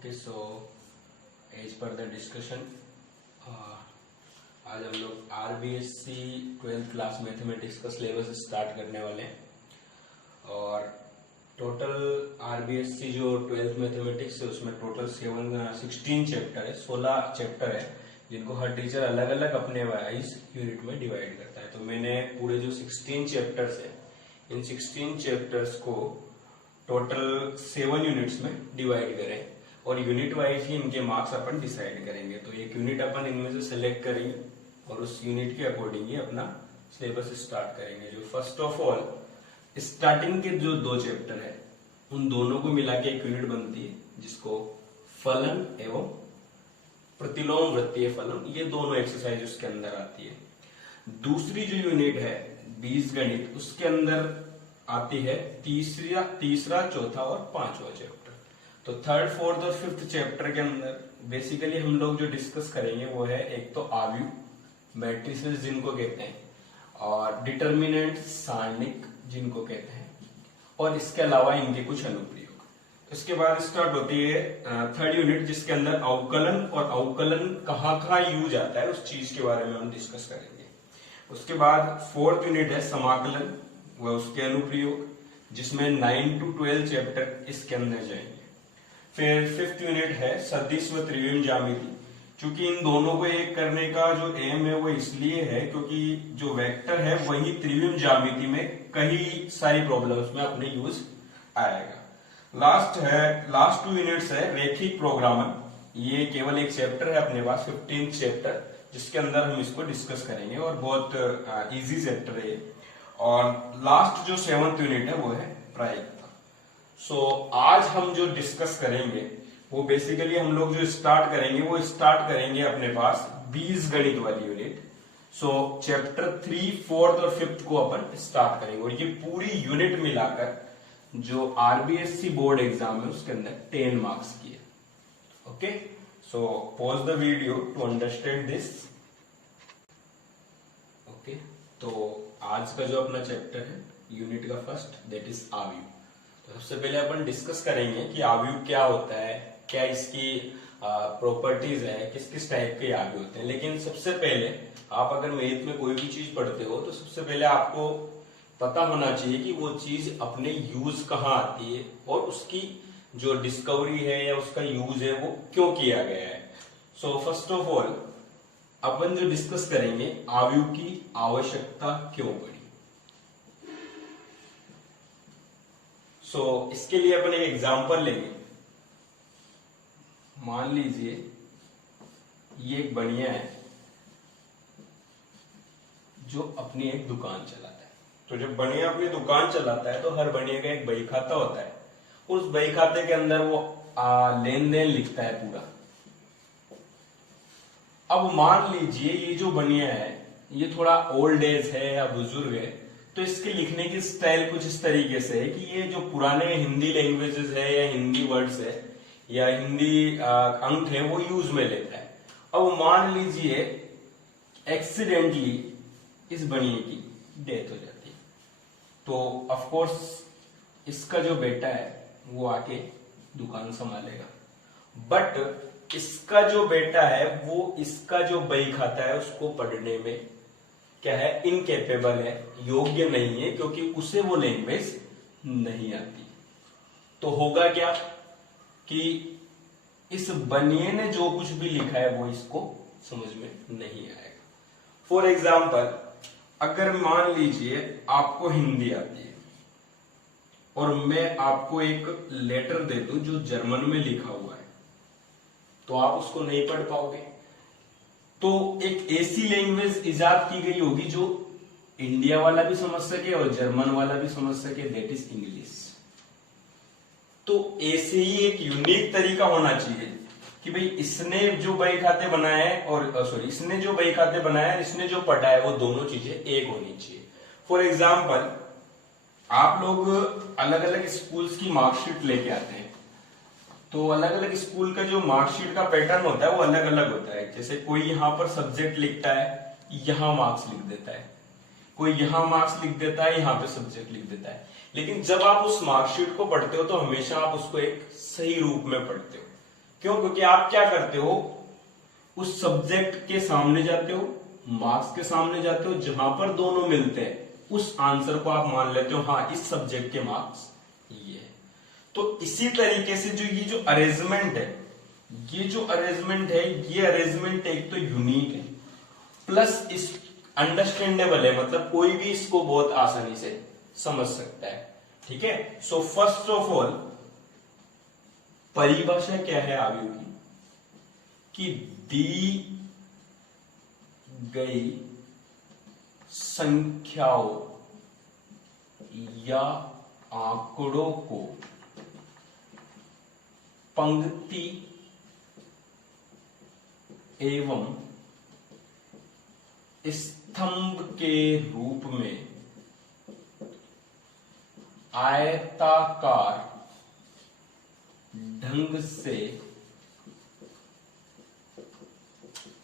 Okay so as per the discussion आज हम लोग आरबीएससी 12th क्लास मैथमेटिक्स का सिलेबस स्टार्ट करने वाले हैं। और टोटल आरबीएससी जो 12th मैथमेटिक्स है उसमें टोटल 16 चैप्टर है, 16 चैप्टर है, जिनको हर टीचर अलग अलग अपने वाइज यूनिट में डिवाइड करता है। तो मैंने पूरे जो 16 चैप्टर्स है, इन 16 चैप्टर्स को टोटल 7 यूनिट्स में डिवाइड करें और यूनिट वाइज ही इनके मार्क्स अपन डिसाइड करेंगे। तो एक यूनिट अपन इनमें से सिलेक्ट करेंगे और उस यूनिट के अकॉर्डिंग ही अपना सिलेबस स्टार्ट करेंगे। जो फर्स्ट ऑफ ऑल स्टार्टिंग के जो 2 चैप्टर है उन दोनों को मिला के एक यूनिट बनती है, जिसको फलन एवं प्रतिलोम वृत्तीय फलन, ये दोनों एक्सरसाइज उसके अंदर आती है। दूसरी जो यूनिट है बीजगणित, उसके अंदर आती है तीसरा, चौथा और 5वां चैप्टर। तो 3rd, 4th और 5th चैप्टर के अंदर बेसिकली हम लोग जो डिस्कस करेंगे वो है एक तो आव्यूह, मैट्रिसेस जिनको कहते हैं, और डिटर्मिनेंट सारणिक जिनको कहते हैं, और इसके अलावा इनके कुछ अनुप्रयोग। इसके बाद स्टार्ट होती है 3rd यूनिट, जिसके अंदर अवकलन और अवकलन कहाँ यूज आता है उस चीज के बारे में हम डिस्कस करेंगे। उसके बाद 4th यूनिट है समाकलन व उसके अनुप्रयोग, जिसमें 9 to 12 चैप्टर इसके अंदर जाएंगे। फिर 5th यूनिट है सदिश व त्रिविम ज्यामिति। चूंकि इन दोनों को एक करने का जो एम है वो इसलिए है क्योंकि जो वेक्टर है वही त्रिविम ज्यामिति में कई सारी प्रॉब्लम्स में अपने यूज आएगा। लास्ट 2 यूनिट्स है रैखिक प्रोग्रामन। ये केवल एक चैप्टर है अपने पास, 15th चैप्टर, जिसके अंदर हम इसको डिस्कस करेंगे और बहुत इजी चैप्टर है। और लास्ट जो 7th यूनिट है वो है प्रायिकता। सो आज हम जो डिस्कस करेंगे वो बेसिकली हम लोग जो स्टार्ट करेंगे अपने पास बीजगणित वाली यूनिट। सो चैप्टर 3, 4th और 5th को अपन स्टार्ट करेंगे और ये पूरी यूनिट मिलाकर जो आरबीएससी बोर्ड एग्जाम है उसके अंदर 10 मार्क्स की है। Okay, so pause the video to understand this. Okay, तो आज का जो अपना चैप्टर है यूनिट का फर्स्ट, दैट इज आव्यूह। तो सबसे पहले अपन डिस्कस करेंगे कि आव्यूह क्या होता है, क्या इसकी प्रॉपर्टीज है, किस किस टाइप के आव्यूह होते हैं। लेकिन सबसे पहले आप अगर मैथ में कोई भी चीज पढ़ते हो तो सबसे पहले आपको पता होना चाहिए कि वो चीज अपने यूज कहाँ आती है और उसकी जो डिस्कवरी है या उसका यूज है वो क्यों किया गया है। सो फर्स्ट ऑफ ऑल अपन जो डिस्कस करेंगे आव्यूह की आवश्यकता क्यों पड़ी। सो इसके लिए अपन एक एग्जांपल लेंगे। मान लीजिए ये एक बनिया है जो अपनी एक दुकान चलाता है। तो जब बनिया अपनी दुकान चलाता है तो हर बनिया का एक बही खाता होता है। उस बही खाते के अंदर वो लेन देन लिखता है पूरा। अब मान लीजिए ये जो बनिया है ये थोड़ा ओल्ड एज है या बुजुर्ग है, तो इसके लिखने की स्टाइल कुछ इस तरीके से है कि ये जो पुराने हिंदी लैंग्वेजेस है या हिंदी वर्ड्स है या हिंदी अंक है वो यूज में लेता है। अब मान लीजिए एक्सीडेंटली इस बनिए की डेथ हो जाती है, तो ऑफ कोर्स इसका जो बेटा है वो आके दुकान संभालेगा, बट इसका जो बेटा है वो इसका जो बही खाता है उसको पढ़ने में क्या है, इनकेपेबल है, योग्य नहीं है, क्योंकि उसे वो लैंग्वेज नहीं आती। तो होगा क्या कि इस बनिए ने जो कुछ भी लिखा है वो इसको समझ में नहीं आएगा। फॉर एग्जाम्पल, अगर मान लीजिए आपको हिंदी आती है और मैं आपको एक लेटर दे दूं जो जर्मन में लिखा हुआ है, तो आप उसको नहीं पढ़ पाओगे। तो एक ऐसी लैंग्वेज इजाद की गई होगी जो इंडिया वाला भी समझ सके और जर्मन वाला भी समझ सके, दैट इज इंग्लिश। तो ऐसे ही एक यूनिक तरीका होना चाहिए कि भाई इसने जो बही खाते बनाए हैं और इसने जो बही खाते बनाए हैं, इसने जो पढ़ा है, वो दोनों चीजें एक होनी चाहिए। फॉर एग्जाम्पल, आप लोग अलग अलग स्कूल्स की मार्कशीट लेके आते हैं, तो अलग अलग स्कूल का जो मार्कशीट का पैटर्न होता है वो अलग अलग होता है। जैसे कोई यहाँ पर सब्जेक्ट लिखता है, यहाँ मार्क्स लिख देता है, कोई यहाँ मार्क्स लिख देता है, यहाँ पे सब्जेक्ट लिख देता है। लेकिन जब आप उस मार्कशीट को पढ़ते हो तो हमेशा आप उसको एक सही रूप में पढ़ते हो। क्यों? क्योंकि आप क्या करते हो, उस सब्जेक्ट के सामने जाते हो, मार्क्स के सामने जाते हो, जहां पर दोनों मिलते हैं उस आंसर को आप मान लेते हो हाँ इस सब्जेक्ट के मार्क्स ये है। तो इसी तरीके से ये जो अरेंजमेंट है, ये अरेंजमेंट एक तो यूनिक है प्लस इस अंडरस्टैंडेबल है, मतलब कोई भी इसको बहुत आसानी से समझ सकता है। ठीक है, सो फर्स्ट ऑफ ऑल परिभाषा क्या है आव्यूह की, कि दी गई संख्याओं या आंकड़ों को पंक्ति एवं स्तंभ के रूप में आयताकार ढंग से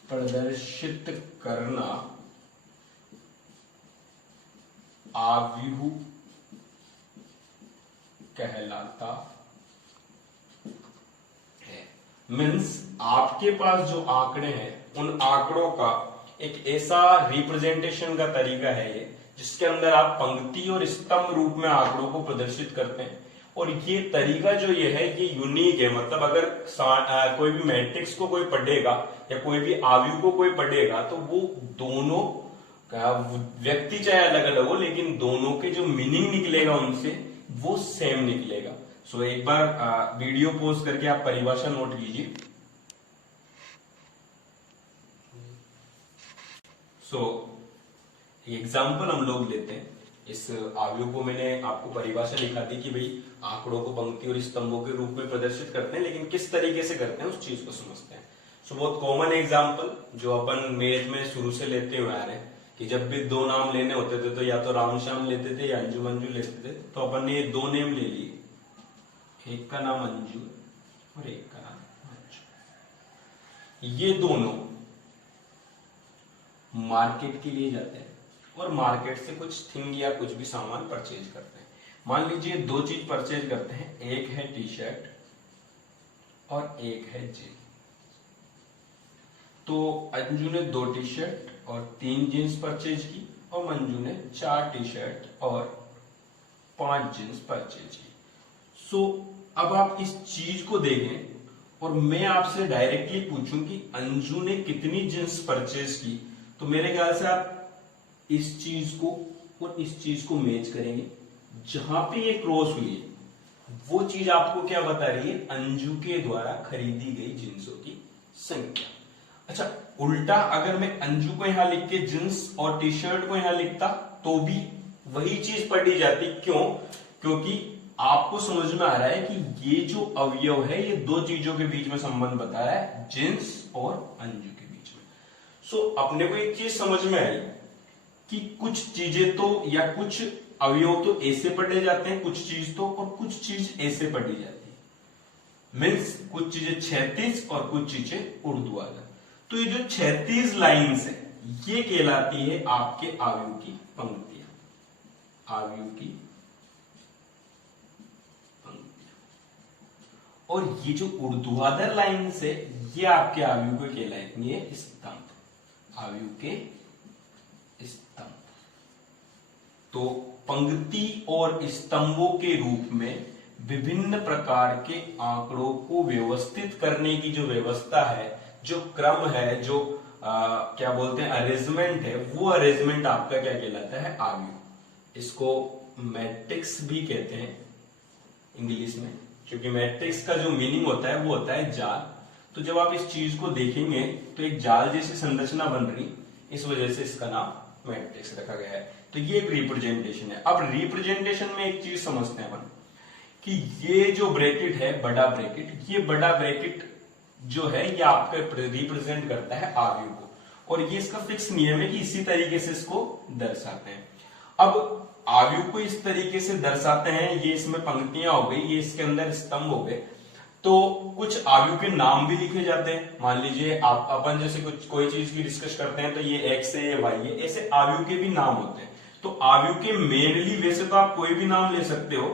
प्रदर्शित करना आव्यूह कहलाता है। मीन्स आपके पास जो आंकड़े हैं उन आंकड़ों का एक ऐसा रिप्रेजेंटेशन का तरीका है ये, जिसके अंदर आप पंक्ति और स्तंभ रूप में आंकड़ों को प्रदर्शित करते हैं। और ये तरीका जो ये है ये यूनिक है, मतलब अगर कोई भी मैट्रिक्स को कोई पढ़ेगा या कोई भी आव्यूह को कोई पढ़ेगा तो वो दोनों का व्यक्ति चाहे अलग अलग हो लेकिन दोनों के जो मीनिंग निकलेगा उनसे वो सेम निकलेगा। सो एक बार वीडियो पॉज करके आप परिभाषा नोट कीजिए। सो एग्जाम्पल हम लोग लेते हैं, इस आव्यूह को मैंने आपको परिभाषा लिखा दी कि भाई आंकड़ों को पंक्ति और स्तंभों के रूप में प्रदर्शित करते हैं, लेकिन किस तरीके से करते हैं उस चीज को समझते हैं। सो बहुत कॉमन एग्जाम्पल जो अपन मैथ में शुरू से लेते हुए आ रहे हैं कि जब भी दो नाम लेने होते थे तो या तो राम श्याम लेते थे या अंजू मंजू लेते थे, तो अपन ने दो नेम ले लिए, एक का नाम अंजू और एक का नाम अंजू। ये दोनों मार्केट के लिए जाते हैं और मार्केट से कुछ थिंग या कुछ भी सामान परचेज करते हैं। मान लीजिए दो चीज परचेज करते हैं, एक है टी शर्ट और एक है जींस। तो अंजू ने 2 टी शर्ट और 3 जींस परचेज की और मंजू ने 4 टी शर्ट और 5 जींस परचेज की। सो अब आप इस चीज को देखें और मैं आपसे डायरेक्टली पूछूं कि अंजू ने कितनी जींस परचेज की, तो मेरे ख्याल से आप इस चीज को और इस चीज को मैच करेंगे। जहां पे ये क्रॉस हुई है वो चीज आपको क्या बता रही है, अंजू के द्वारा खरीदी गई जींसों की संख्या। अच्छा, उल्टा अगर मैं अंजू को यहां लिख के जींस और टी शर्ट को यहां लिखता तो भी वही चीज पढ़ी जाती। क्यों? क्योंकि आपको समझ में आ रहा है कि ये जो अवयव है ये दो चीजों के बीच में संबंध बता रहा है, जींस और अंजू के बीच में। सो अपने को एक चीज समझ में आई कि कुछ चीजें तो या कुछ अवयव तो ऐसे पढ़े जाते हैं, कुछ चीज तो, और कुछ चीज ऐसे पढ़ी जाती है। मीन्स कुछ चीजें क्षैतिज और कुछ चीजें ऊर्ध्वाधर। तो ये जो क्षैतिज लाइंस है ये कहलाती है आपके आव्यूह की पंक्तियां, आव्यूह की पंक्तियां। और ये जो ऊर्ध्वाधर लाइंस है ये आपके आव्यूह को कहलाती है स्तंभ, आव्यूह के स्तंभ। तो पंक्ति और स्तंभों के रूप में विभिन्न प्रकार के आंकड़ों को व्यवस्थित करने की जो व्यवस्था है, जो क्रम है, जो क्या बोलते हैं अरेंजमेंट है, वो अरेंजमेंट आपका क्या कहलाता है, आव्यूह। इसको मैट्रिक्स भी कहते हैं इंग्लिश में, क्योंकि मैट्रिक्स का जो मीनिंग होता है वो होता है जाल। तो जब आप इस चीज को देखेंगे तो एक जाल जैसी संरचना बन रही, इस वजह से इसका नाम मैट्रिक्स रखा गया है। तो ये एक रिप्रेजेंटेशन है। अब रिप्रेजेंटेशन में एक चीज समझते हैं अपन कि ये जो ब्रैकेट है, बड़ा ब्रैकेट, ये बड़ा ब्रैकेट जो है ये आपका रिप्रेजेंट करता है आव्यूह को, और ये इसका फिक्स नियम है कि इसी तरीके से इसको दर्शाते हैं। अब आव्यूह को इस तरीके से दर्शाते हैं, ये इसमें पंक्तियां हो गई, ये इसके अंदर स्तंभ हो गए। तो कुछ आव्यूह के नाम भी लिखे जाते हैं। मान लीजिए आप अपन जैसे कुछ कोई चीज की डिस्कस करते हैं तो ये एक्स है, ये वाई है, ऐसे आव्यूह के भी नाम होते हैं। तो आव्यूह के मेनली वैसे तो आप कोई भी नाम ले सकते हो,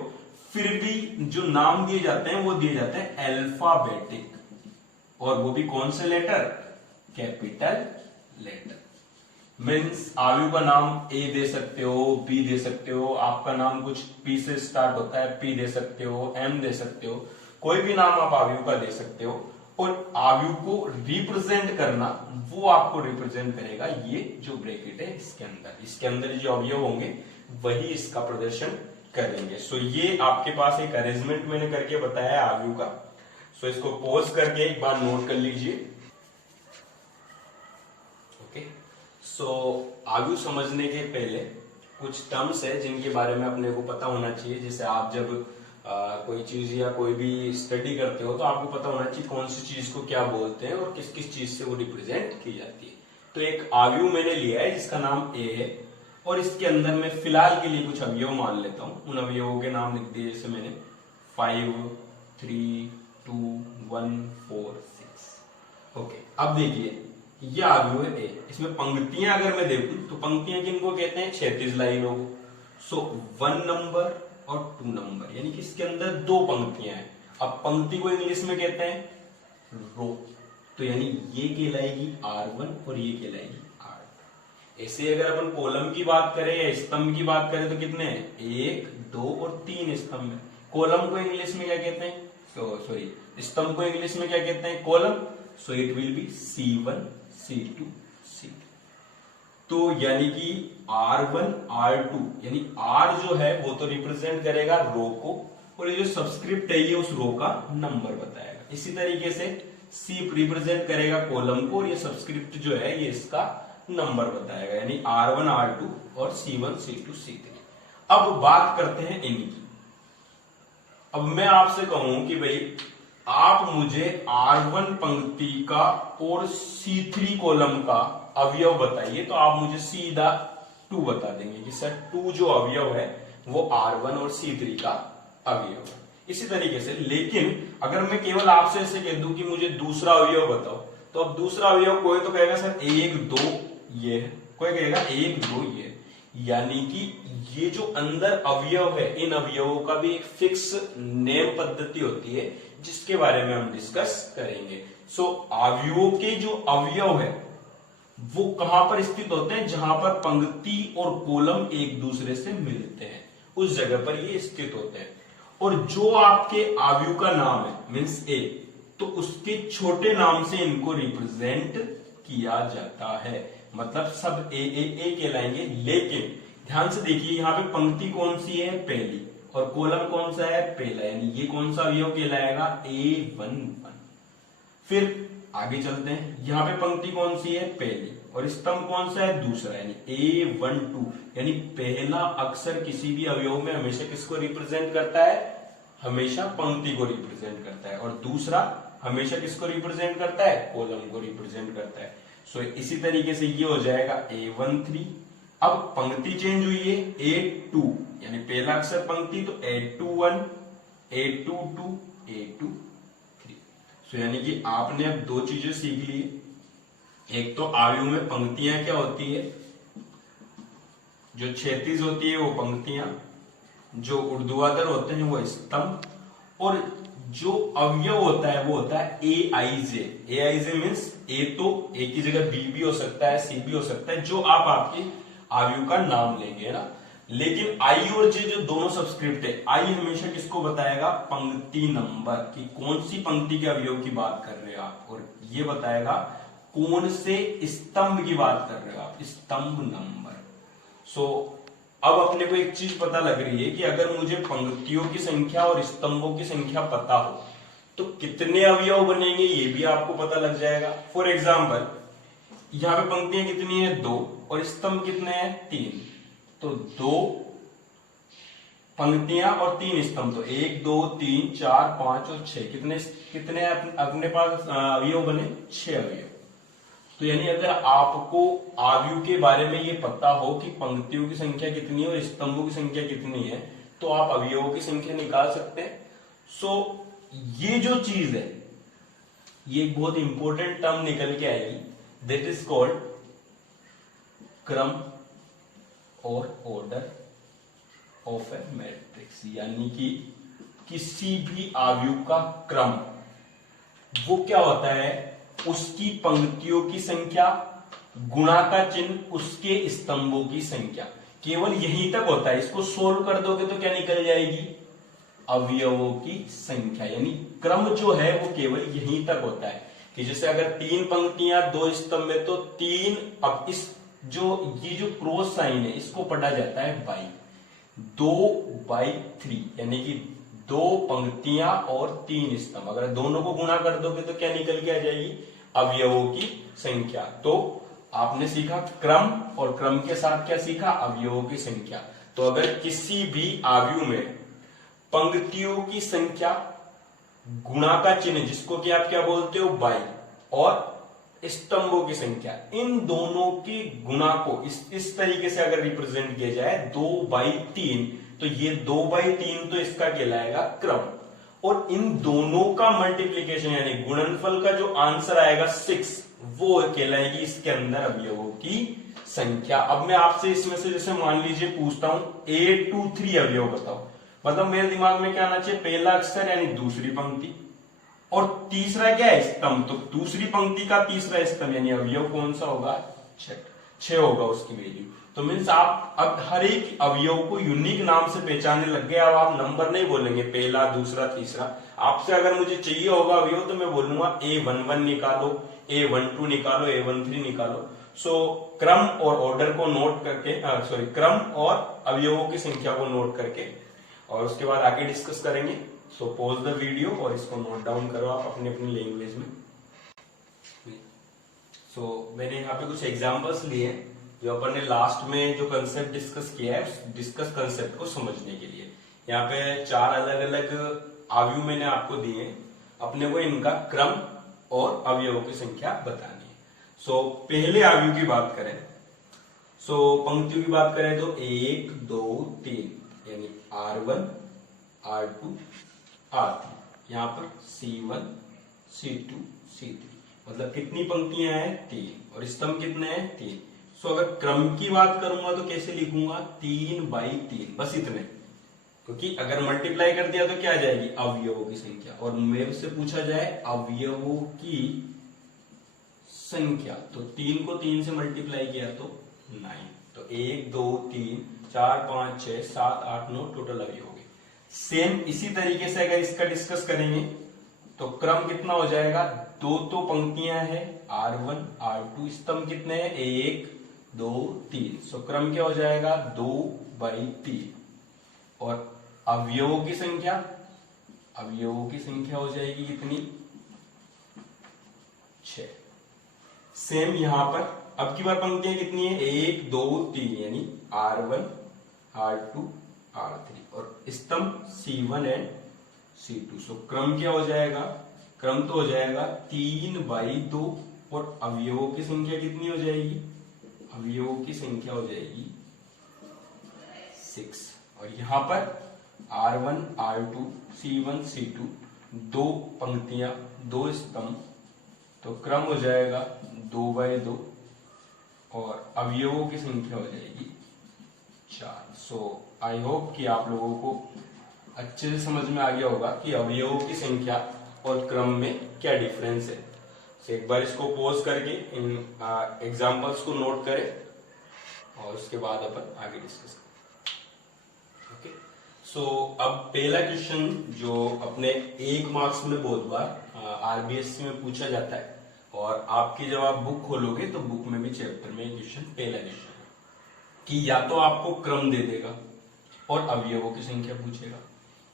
फिर भी जो नाम दिए जाते हैं वो दिए जाते हैं अल्फाबेटिक। और वो भी कौन से लेटर, कैपिटल लेटर। मीन्स आयु का नाम ए दे सकते हो, बी दे सकते हो, आपका नाम कुछ पी से स्टार्ट होता है, पी दे सकते हो, एम दे सकते हो, कोई भी नाम आप आयु का दे सकते हो। और आयु को रिप्रेजेंट करना, वो आपको रिप्रेजेंट करेगा ये जो ब्रैकेट है इसके अंदर जो अवयव होंगे वही इसका प्रदर्शन करेंगे। सो ये आपके पास एक अरेंजमेंट मैंने करके बताया है आयु का। सो इसको पॉज करके एक बार नोट कर लीजिए। ओके, सो आयु समझने के पहले कुछ टर्म्स है जिनके बारे में अपने को पता होना चाहिए। जैसे आप जब कोई चीज या कोई भी स्टडी करते हो तो आपको पता होना चाहिए कौन सी चीज को क्या बोलते हैं और किस किस चीज से वो रिप्रेजेंट की जाती है। तो एक आयु मैंने लिया है जिसका नाम ए है और इसके अंदर मैं फिलहाल के लिए कुछ अवयव मान लेता हूं। उन अवयवों के नाम लिख दिए जैसे मैंने 5, 3, 2, 1, 4, 6। ओके, अब देखिए यह आयु है ए। इसमें पंक्तियां अगर मैं देखूं तो पंक्तियां किनको कहते हैं, 36 लाइनों को। सो 1 नंबर और 2 नंबर, यानी कि इसके अंदर 2 पंक्तियां हैं। अब पंक्ति को इंग्लिश में कहते हैं रो, तो यानी ये कहलाएगी R1 और ये कहलाएगी R2। ऐसे अगर अपन कॉलम की बात करें या स्तंभ की बात करें तो कितने हैं, 1, 2 और 3 स्तंभ है। कॉलम को इंग्लिश में क्या कहते हैं, सॉरी स्तंभ को इंग्लिश में क्या कहते हैं, column. So it will be C1, C2, C3। तो यानी कि R1, R2 यानी R जो है वो तो रिप्रेजेंट करेगा रो को और ये जो सब्सक्रिप्ट है ये उस रो का नंबर बताएगा। इसी तरीके से C रिप्रेजेंट करेगा कॉलम को और ये सब्सक्रिप्ट जो है ये इसका नंबर बताएगा, यानी R1, R2 और C1, C2, C3। अब बात करते हैं इनकी। अब मैं आपसे कहूं कि भाई आप मुझे R1 पंक्ति का और C3 कॉलम का अवयव बताइए, तो आप मुझे सीधा 2 बता देंगे कि सर 2 जो अवयव है वो R1 और C3 का अवयव है। इसी तरीके से, लेकिन अगर मैं केवल आपसे ऐसे कह दूं कि मुझे दूसरा अवयव बताओ, तो अब दूसरा अवयव कोई तो कहेगा सर 1, 2 ये है, कोई कहेगा 1, 2 ये है। यानी कि ये जो अंदर अवयव है इन अवयवों का भी एक फिक्स नेम पद्धति होती है जिसके बारे में हम डिस्कस करेंगे। सो अवयवों के जो अवयव है वो कहां पर स्थित होते हैं, जहां पर पंक्ति और कॉलम एक दूसरे से मिलते हैं उस जगह पर ये स्थित होते हैं। और जो आपके अवयव का नाम है मींस ए, तो उसके छोटे नाम से इनको रिप्रेजेंट किया जाता है। मतलब सब ए कहलाएंगे। लेकिन ध्यान से देखिए यहाँ पे पंक्ति कौन सी है, पहली, और कॉलम कौन सा है, पहला, यानी ये कौन सा अवयव कहलाएगा, A11। फिर आगे चलते हैं, यहाँ पे पंक्ति कौन सी है, पहली, और स्तंभ कौन सा है, दूसरा, यानी A12। यानी पहला अक्षर किसी भी अवयव में हमेशा किसको रिप्रेजेंट करता है, हमेशा पंक्ति को रिप्रेजेंट करता है, और दूसरा हमेशा किसको रिप्रेजेंट करता है, कॉलम को रिप्रेजेंट करता है। सो इसी तरीके से ये हो जाएगा A13। अब पंक्ति चेंज हुई है, A2 यानी पहला अक्षर पंक्ति, तो A21, A22, A23। सो यानी कि आपने अब 2 चीजें सीख ली। एक तो आयु में पंक्तियां क्या होती है, जो क्षैतिज होती है वो पंक्तियां, जो ऊर्ध्वाधर होते हैं वो स्तंभ, और जो अवयव होता है वो होता है AIJ। AIJ मीन्स ए तो ए की जगह बी भी हो सकता है, सी भी हो सकता है, जो आप आपके आयु का नाम लेंगे ना। लेकिन आई और जे जो दोनों सब्सक्रिप्ट है, आई हमेशा किसको बताएगा, पंक्ति नंबर, कि कौन सी पंक्ति के अवयव की बात कर रहे हो आप, और ये बताएगा कौन से स्तंभ की बात कर रहे हो आप, स्तंभ नंबर। सो अब अपने को एक चीज पता लग रही है कि अगर मुझे पंक्तियों की संख्या और स्तंभों की संख्या पता हो तो कितने अवयव बनेंगे ये भी आपको पता लग जाएगा। फॉर एग्जाम्पल यहां पे पंक्तियां कितनी है, 2, और स्तंभ कितने हैं, 3। तो 2 पंक्तियां और 3 स्तंभ, तो 1, 2, 3, 4, 5 और 6, कितने अपने पास अवयव बने, 6 अवयव। तो यानी अगर आपको आयु के बारे में ये पता हो कि पंक्तियों की संख्या कितनी है और स्तंभों की संख्या कितनी है, तो आप अवयवों की संख्या निकाल सकते हैं। सो ये जो चीज है ये एक बहुत इंपॉर्टेंट टर्म निकल के आएगी, दैट इज कॉल्ड क्रम और ऑर्डर ऑफ ए मैट्रिक्स। यानी कि किसी भी आयु का क्रम वो क्या होता है, उसकी पंक्तियों की संख्या गुणा का चिन्ह उसके स्तंभों की संख्या, केवल यहीं तक होता है। इसको सोल्व कर दोगे तो क्या निकल जाएगी, अवयवों की संख्या, यानी क्रम जो है वो केवल यहीं तक होता है कि जैसे अगर 3 पंक्तियां 2 स्तंभ में तो 3, अब इस ये जो क्रॉस साइन है इसको पढ़ा जाता है बाई 2/3, यानी कि 2 पंक्तियां और 3 स्तंभ, अगर दोनों को गुणा कर दोगे तो क्या निकल के आ जाएगी, अवयवों की संख्या। तो आपने सीखा क्रम, और क्रम के साथ क्या सीखा, अवयवों की संख्या। तो अगर किसी भी आयु में पंक्तियों की संख्या गुणा का चिन्ह, जिसको कि आप क्या बोलते हो बाई, और स्तंभों की संख्या, इन दोनों के गुणा को इस तरीके से अगर रिप्रेजेंट किया जाए 2/3, तो ये 2/3 तो इसका कहलाएगा क्रम, और इन दोनों का मल्टीप्लीकेशन यानी गुणनफल का जो आंसर आएगा 6, वो कहलाएगी इसके अंदर अवयवों की संख्या। अब मैं आपसे इसमें से जैसे मान लीजिए पूछता हूं 8 to 3 अवयव बताओ, मतलब मेरे दिमाग में क्या आना चाहिए, पहला अक्षर यानी दूसरी पंक्ति, और तीसरा क्या है, स्तंभ, तो दूसरी पंक्ति का तीसरा स्तंभ, यानी अवयव कौन सा होगा, 6 होगा उसकी वैल्यू। तो मीन्स आप अब हर एक अवयव को यूनिक नाम से पहचानने लग गए। अब आप नंबर नहीं बोलेंगे पहला दूसरा तीसरा, आपसे अगर मुझे चाहिए होगा अवयव तो मैं बोलूंगा A11 निकालो, A12 निकालो, A13 निकालो। सो क्रम और ऑर्डर को नोट करके, क्रम और अवयवों की संख्या को नोट करके, और उसके बाद आगे डिस्कस करेंगे। सो पॉज द वीडियो और इसको नोट डाउन करो आप अपनी अपनी लैंग्वेज में। सो मैंने यहाँ पे कुछ एग्जांपल्स लिए जो अपन ने लास्ट में जो कंसेप्ट डिस्कस किया है, उस डिस्कस कंसेप्ट को समझने के लिए। यहाँ पे 4 अलग अलग आयु मैंने आपको दिए, अपने को इनका क्रम और अवयवों की संख्या बतानी है। सो पहले आयु की बात करें, सो पंक्तियों की बात करें तो 1 2 3, यानी R1 R2 R3, यहाँ पर C1 C2 C3, मतलब कितनी पंक्तियां हैं, 3, और स्तंभ कितने हैं, 3। सो अगर क्रम की बात करूंगा तो कैसे लिखूंगा, 3/3, बस इतने, क्योंकि अगर मल्टीप्लाई कर दिया तो क्या आ जाएगी, अवयवों की संख्या। और मेरे से पूछा जाए अवयवों की संख्या, तो 3 को 3 से मल्टीप्लाई किया तो 9, तो 1 2 3 4 5 6 7 8 9 टोटल अवयव हो गए। सेम इसी तरीके से अगर इसका डिस्कस करेंगे तो क्रम कितना हो जाएगा, 2 तो पंक्तियां हैं R1 R2, स्तंभ कितने हैं, 1 2 3, सो क्रम क्या हो जाएगा, 2/3, और अवयवों की संख्या, अवयवों की संख्या हो जाएगी कितनी, 6। सेम यहां पर अब की बार पंक्तियां कितनी है, 1 2 3, यानी R1 R2 R3, और स्तंभ C1 एंड C2। सो क्रम क्या हो जाएगा, क्रम तो हो जाएगा 3/2, और अवयवों की संख्या कितनी हो जाएगी, अवयवों की संख्या हो जाएगी 6। और यहां पर R1 R2 C1 C2, 2 पंक्तियां 2 स्तंभ, तो क्रम हो जाएगा 2/2, और अवयवों की संख्या हो जाएगी 4। सो आई होप कि आप लोगों को अच्छे से समझ में आ गया होगा कि अवयवों की संख्या और क्रम में क्या डिफरेंस है। तो एक बार इसको पॉज करके इन एग्जांपल्स को नोट करें और उसके बाद अपन आगे डिस्कस करें। ओके, सो अब पहला क्वेश्चन जो अपने 1 मार्क्स में बहुत बार आरबीएससी में पूछा जाता है, और आपकी जब आप बुक खोलोगे तो बुक में भी चैप्टर में क्वेश्चन, पहला क्वेश्चन है कि या तो आपको क्रम दे देगा और अवयवों की संख्या पूछेगा,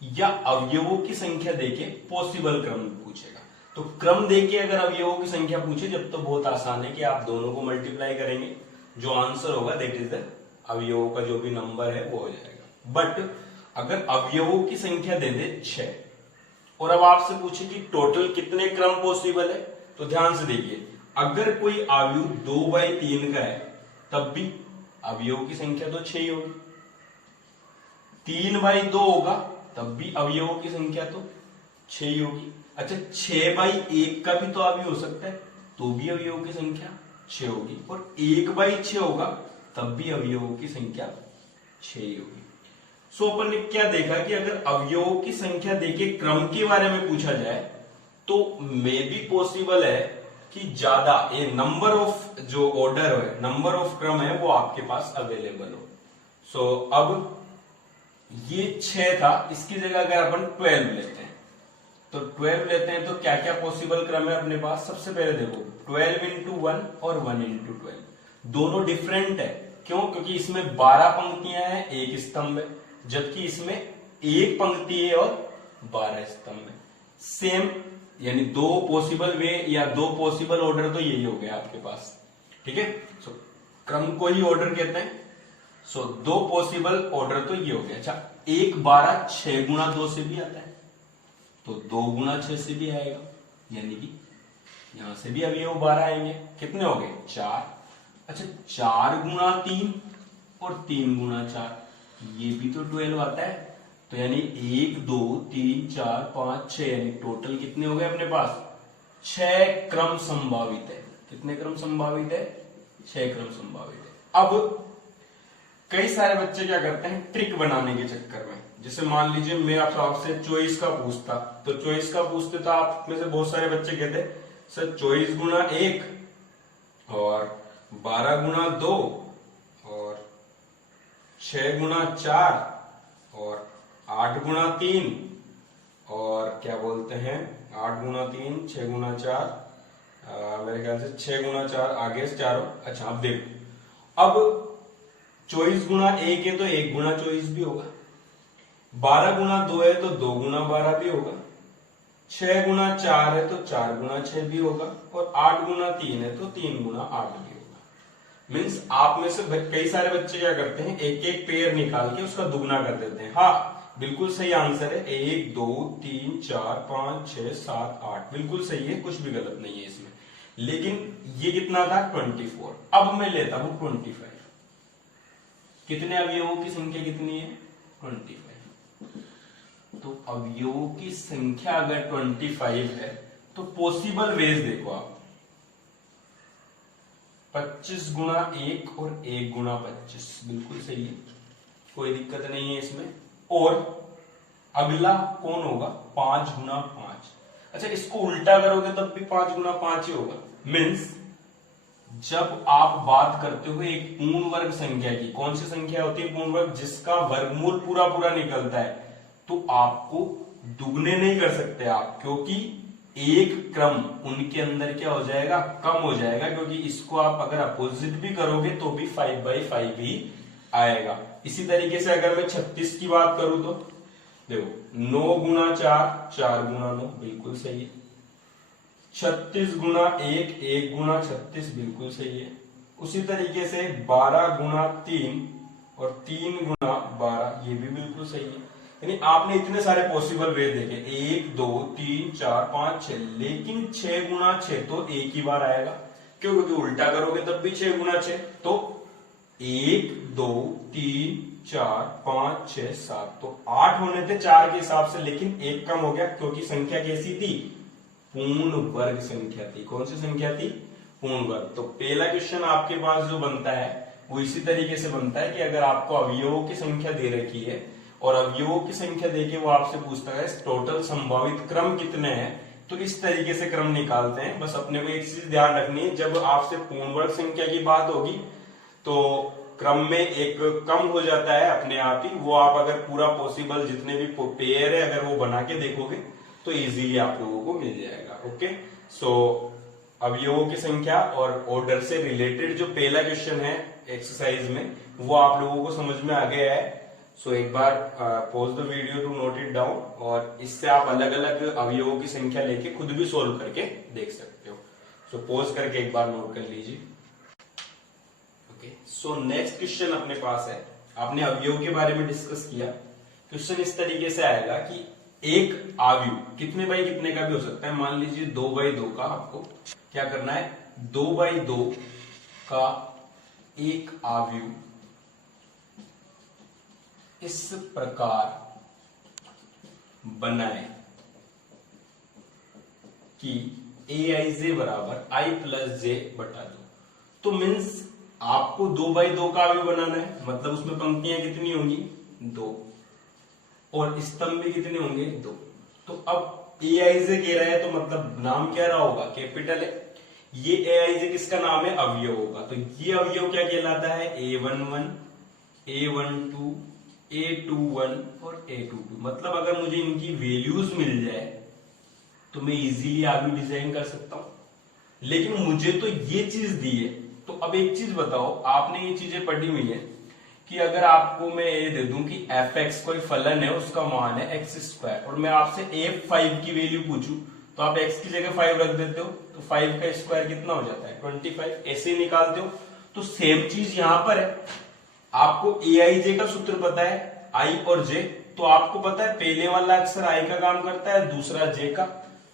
या अवयवों की संख्या देके पॉसिबल क्रम पूछेगा। तो क्रम देके अगर अवयवों की संख्या पूछे जब तो बहुत आसान है कि आप दोनों को मल्टीप्लाई करेंगे, जो आंसर होगा दैट इज द अवयवों का जो भी नंबर है वो हो जाएगा। बट अगर अवयवों की संख्या दे दे 6, और अब आपसे पूछे कि टोटल कितने क्रम पॉसिबल है, तो ध्यान से देखिए, अगर कोई आयु 2/3 का है तब भी अवयवों की संख्या तो 6 ही होगी, 3/2 होगा तब भी अवयवों की संख्या तो 6 ही होगी। अच्छा, 6/1 का भी तो अवयव हो सकता है, तो भी अवयवों की संख्या 6 होगी, और 1/6 होगा तब भी अवयवों की संख्या 6 ही होगी। सो अपन ने क्या देखा कि अगर अवयवों की संख्या देके क्रम के बारे में पूछा जाए तो मे भी पॉसिबल है कि ज्यादा ये नंबर ऑफ जो ऑर्डर है, नंबर ऑफ क्रम है, वो आपके पास अवेलेबल हो। सो अब ये 6 था, इसकी जगह अगर अपन 12 लेते हैं तो 12 लेते हैं तो क्या क्या पॉसिबल क्रम है अपने पास। सबसे पहले देखो 12 इंटू 1 और 1 इंटू 12 दोनों डिफरेंट है। क्यों? क्योंकि इसमें 12 पंक्तियां हैं, एक स्तंभ है, जबकि इसमें एक पंक्ति है और 12 स्तंभ है। सेम, यानी दो पॉसिबल वे या दो पॉसिबल ऑर्डर तो यही हो गया आपके पास। ठीक है, सो क्रम को ही ऑर्डर कहते हैं। सो दो पॉसिबल ऑर्डर तो ये हो गया। अच्छा, 1 12 6 गुणा 2 से भी आता है, तो 2 गुणा 6 से भी आएगा, यानी कि यहां से भी अभी वो 12 आएंगे। कितने हो गए? 4। अच्छा, 4 गुणा 3 और 3 गुणा 4, ये भी तो 12 आता है। तो यानी 1 2 3 4 5 6, यानी टोटल कितने हो गए अपने पास? 6 क्रम संभावित है। कितने क्रम संभावित है? 6 क्रम संभावित है। अब कई सारे बच्चे क्या करते हैं, ट्रिक बनाने के चक्कर में, जैसे मान लीजिए मैं आपसे चॉइस का पूछता, तो चॉइस का पूछते तो आप में से बहुत सारे बच्चे कहते सर 24 गुणा 1 और 12 गुणा 2 और 6 गुणा 4 और 8 गुणा 3 और क्या बोलते हैं 8 गुणा 3 6 गुणा 4, मेरे ख्याल से 6 गुणा 4 आगे से चारों। अच्छा, अब देखो, अब 24 गुणा 1 है तो 1 गुणा 24 भी होगा, 12 गुणा 2 है तो 2 गुणा 12 भी होगा, 6 गुणा 4 है तो 4 गुणा 6 भी होगा, और 8 गुणा 3 है तो 3 गुणा 8 भी होगा। मीन्स आप में से कई सारे बच्चे क्या करते हैं, एक एक पेयर निकाल के उसका दुगना कर देते हैं। हाँ, बिल्कुल सही आंसर है, 1 2 3 4 5 6 7 8, बिल्कुल सही है, कुछ भी गलत नहीं है इसमें। लेकिन ये कितना था? 24। अब मैं लेता हूं 25। कितने अवयवों की संख्या कितनी है? 25। तो अवयवों की संख्या अगर 25 है तो पॉसिबल वेज देखो आप, 25 गुणा 1 और 1 गुणा 25, बिल्कुल सही है, कोई दिक्कत नहीं है इसमें। और अगला कौन होगा? 5 गुणा 5। अच्छा, इसको उल्टा करोगे तब भी 5 गुणा 5 ही होगा। मीन्स जब आप बात करते हो एक पूर्ण वर्ग संख्या की, कौन सी संख्या होती है पूर्ण वर्ग? जिसका वर्गमूल पूरा पूरा निकलता है, तो आपको दुगने नहीं कर सकते आप, क्योंकि एक क्रम उनके अंदर क्या हो जाएगा? कम हो जाएगा, क्योंकि इसको आप अगर अपोजिट भी करोगे तो भी 5/5 ही आएगा। इसी तरीके से अगर मैं 36 की बात करूं तो देखो 9 गुणा 4 4 गुणा 9, बिल्कुल सही है। 36 गुणा 1 1 गुणा 36, बिल्कुल सही है। उसी तरीके से 12 गुणा 3 और 3 गुणा 12, ये भी बिल्कुल सही है। यानी आपने इतने सारे पॉसिबल वे देखे, 1 2 3 4 5 6, लेकिन 6 गुणा 6 तो एक ही बार आएगा। क्यों? क्योंकि उल्टा करोगे तब भी 6 गुणा 6, तो 1 2 3 4 5 6 7, तो 8 होने थे 4 के हिसाब से, लेकिन एक कम हो गया, क्योंकि संख्या कैसी थी? पूर्ण वर्ग संख्या थी। कौन सी संख्या थी? पूर्ण वर्ग। तो पहला क्वेश्चन आपके पास जो बनता है वो इसी तरीके से बनता है कि अगर आपको अवयवों की संख्या दे रखी है और अवयवों की संख्या देके वो आपसे पूछता है टोटल संभावित क्रम कितने हैं, तो इस तरीके से क्रम निकालते हैं। बस अपने को एक चीज ध्यान रखनी है, जब आपसे पूर्ण वर्ग संख्या की बात होगी तो क्रम में एक कम हो जाता है अपने आप ही, वो आप अगर पूरा पॉसिबल जितने भी पेयर है अगर वो बना के देखोगे तो इजीली आप लोगों को मिल जाएगा। ओके, सो अवयवों की संख्या और ऑर्डर से रिलेटेड जो पहला क्वेश्चन है एक्सरसाइज में, वो आप लोगों को समझ में आ गया है। सो एक बार pause the video to note it down, और इससे आप अलग अलग अवयवों की संख्या लेके खुद भी सोल्व करके देख सकते हो। सो पॉज करके एक बार नोट कर लीजिए। ओके, सो नेक्स्ट क्वेश्चन अपने पास है, आपने अवयव के बारे में डिस्कस किया। क्वेश्चन इस तरीके से आएगा कि एक अवयव कितने बाई कितने का भी हो सकता है। मान लीजिए 2/2 का आपको क्या करना है, 2/2 का एक अवयव इस प्रकार बनाए कि aij बराबर i प्लस जे बटा 2। तो मीन्स आपको 2/2 का अवयव बनाना है, मतलब उसमें पंक्तियां कितनी होंगी? 2, और स्तंभ भी कितने होंगे? 2। तो अब ए आई जे कह रहा है तो मतलब नाम क्या रहा होगा, कैपिटल है। ये ए आई जे किसका नाम है, अवयव होगा। तो ये अवयव क्या कहलाता है, A11, A12, A21 और A22। मतलब अगर मुझे इनकी वैल्यूज मिल जाए तो मैं इजीली आगे डिजाइन कर सकता हूं। लेकिन मुझे तो ये चीज दी है, तो अब एक चीज बताओ, आपने ये चीजें पढ़ी हुई है कि अगर आपको मैं ये दे दूं कि f(x) कोई फलन है, उसका मान है x², और मैं आपसे f5 की वैल्यू पूछूं तो आप x की जगह 5 रख देते हो, तो 5 का स्क्वायर कितना हो जाता है, 25। ऐसे ही निकालते हो। तो सेम चीज यहां पर है। आपको aij का सूत्र पता है, i और j, तो आपको पता है पहले वाला अक्षर i का काम करता है, दूसरा j का।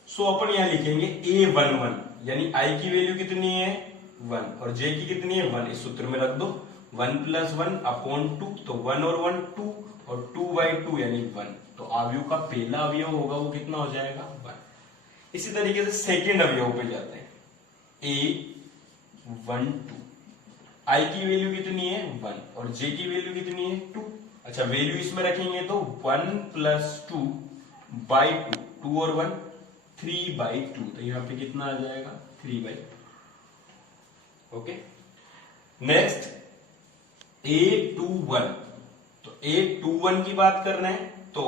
सो अपन यहां लिखेंगे A11, यानी i की वैल्यू कितनी है 1 और j की कितनी है 1, इस सूत्र में रख दो। 1 + 1/2, तो 1 और 1 2 और 2/2 यानी 1। तो अवयव का पहला अवयव होगा वो कितना हो जाएगा 1। इसी तरीके से सेकंड अवयव पे जाते हैं, A12, i की वैल्यू कितनी है 1 और j की वैल्यू कितनी है 2। अच्छा, वैल्यू इसमें रखेंगे तो 1 + 2/2, 2 और 1 3/2, तो यहां पे कितना आ जाएगा 3/2। Okay, next A21। तो A21 की बात कर रहे हैं तो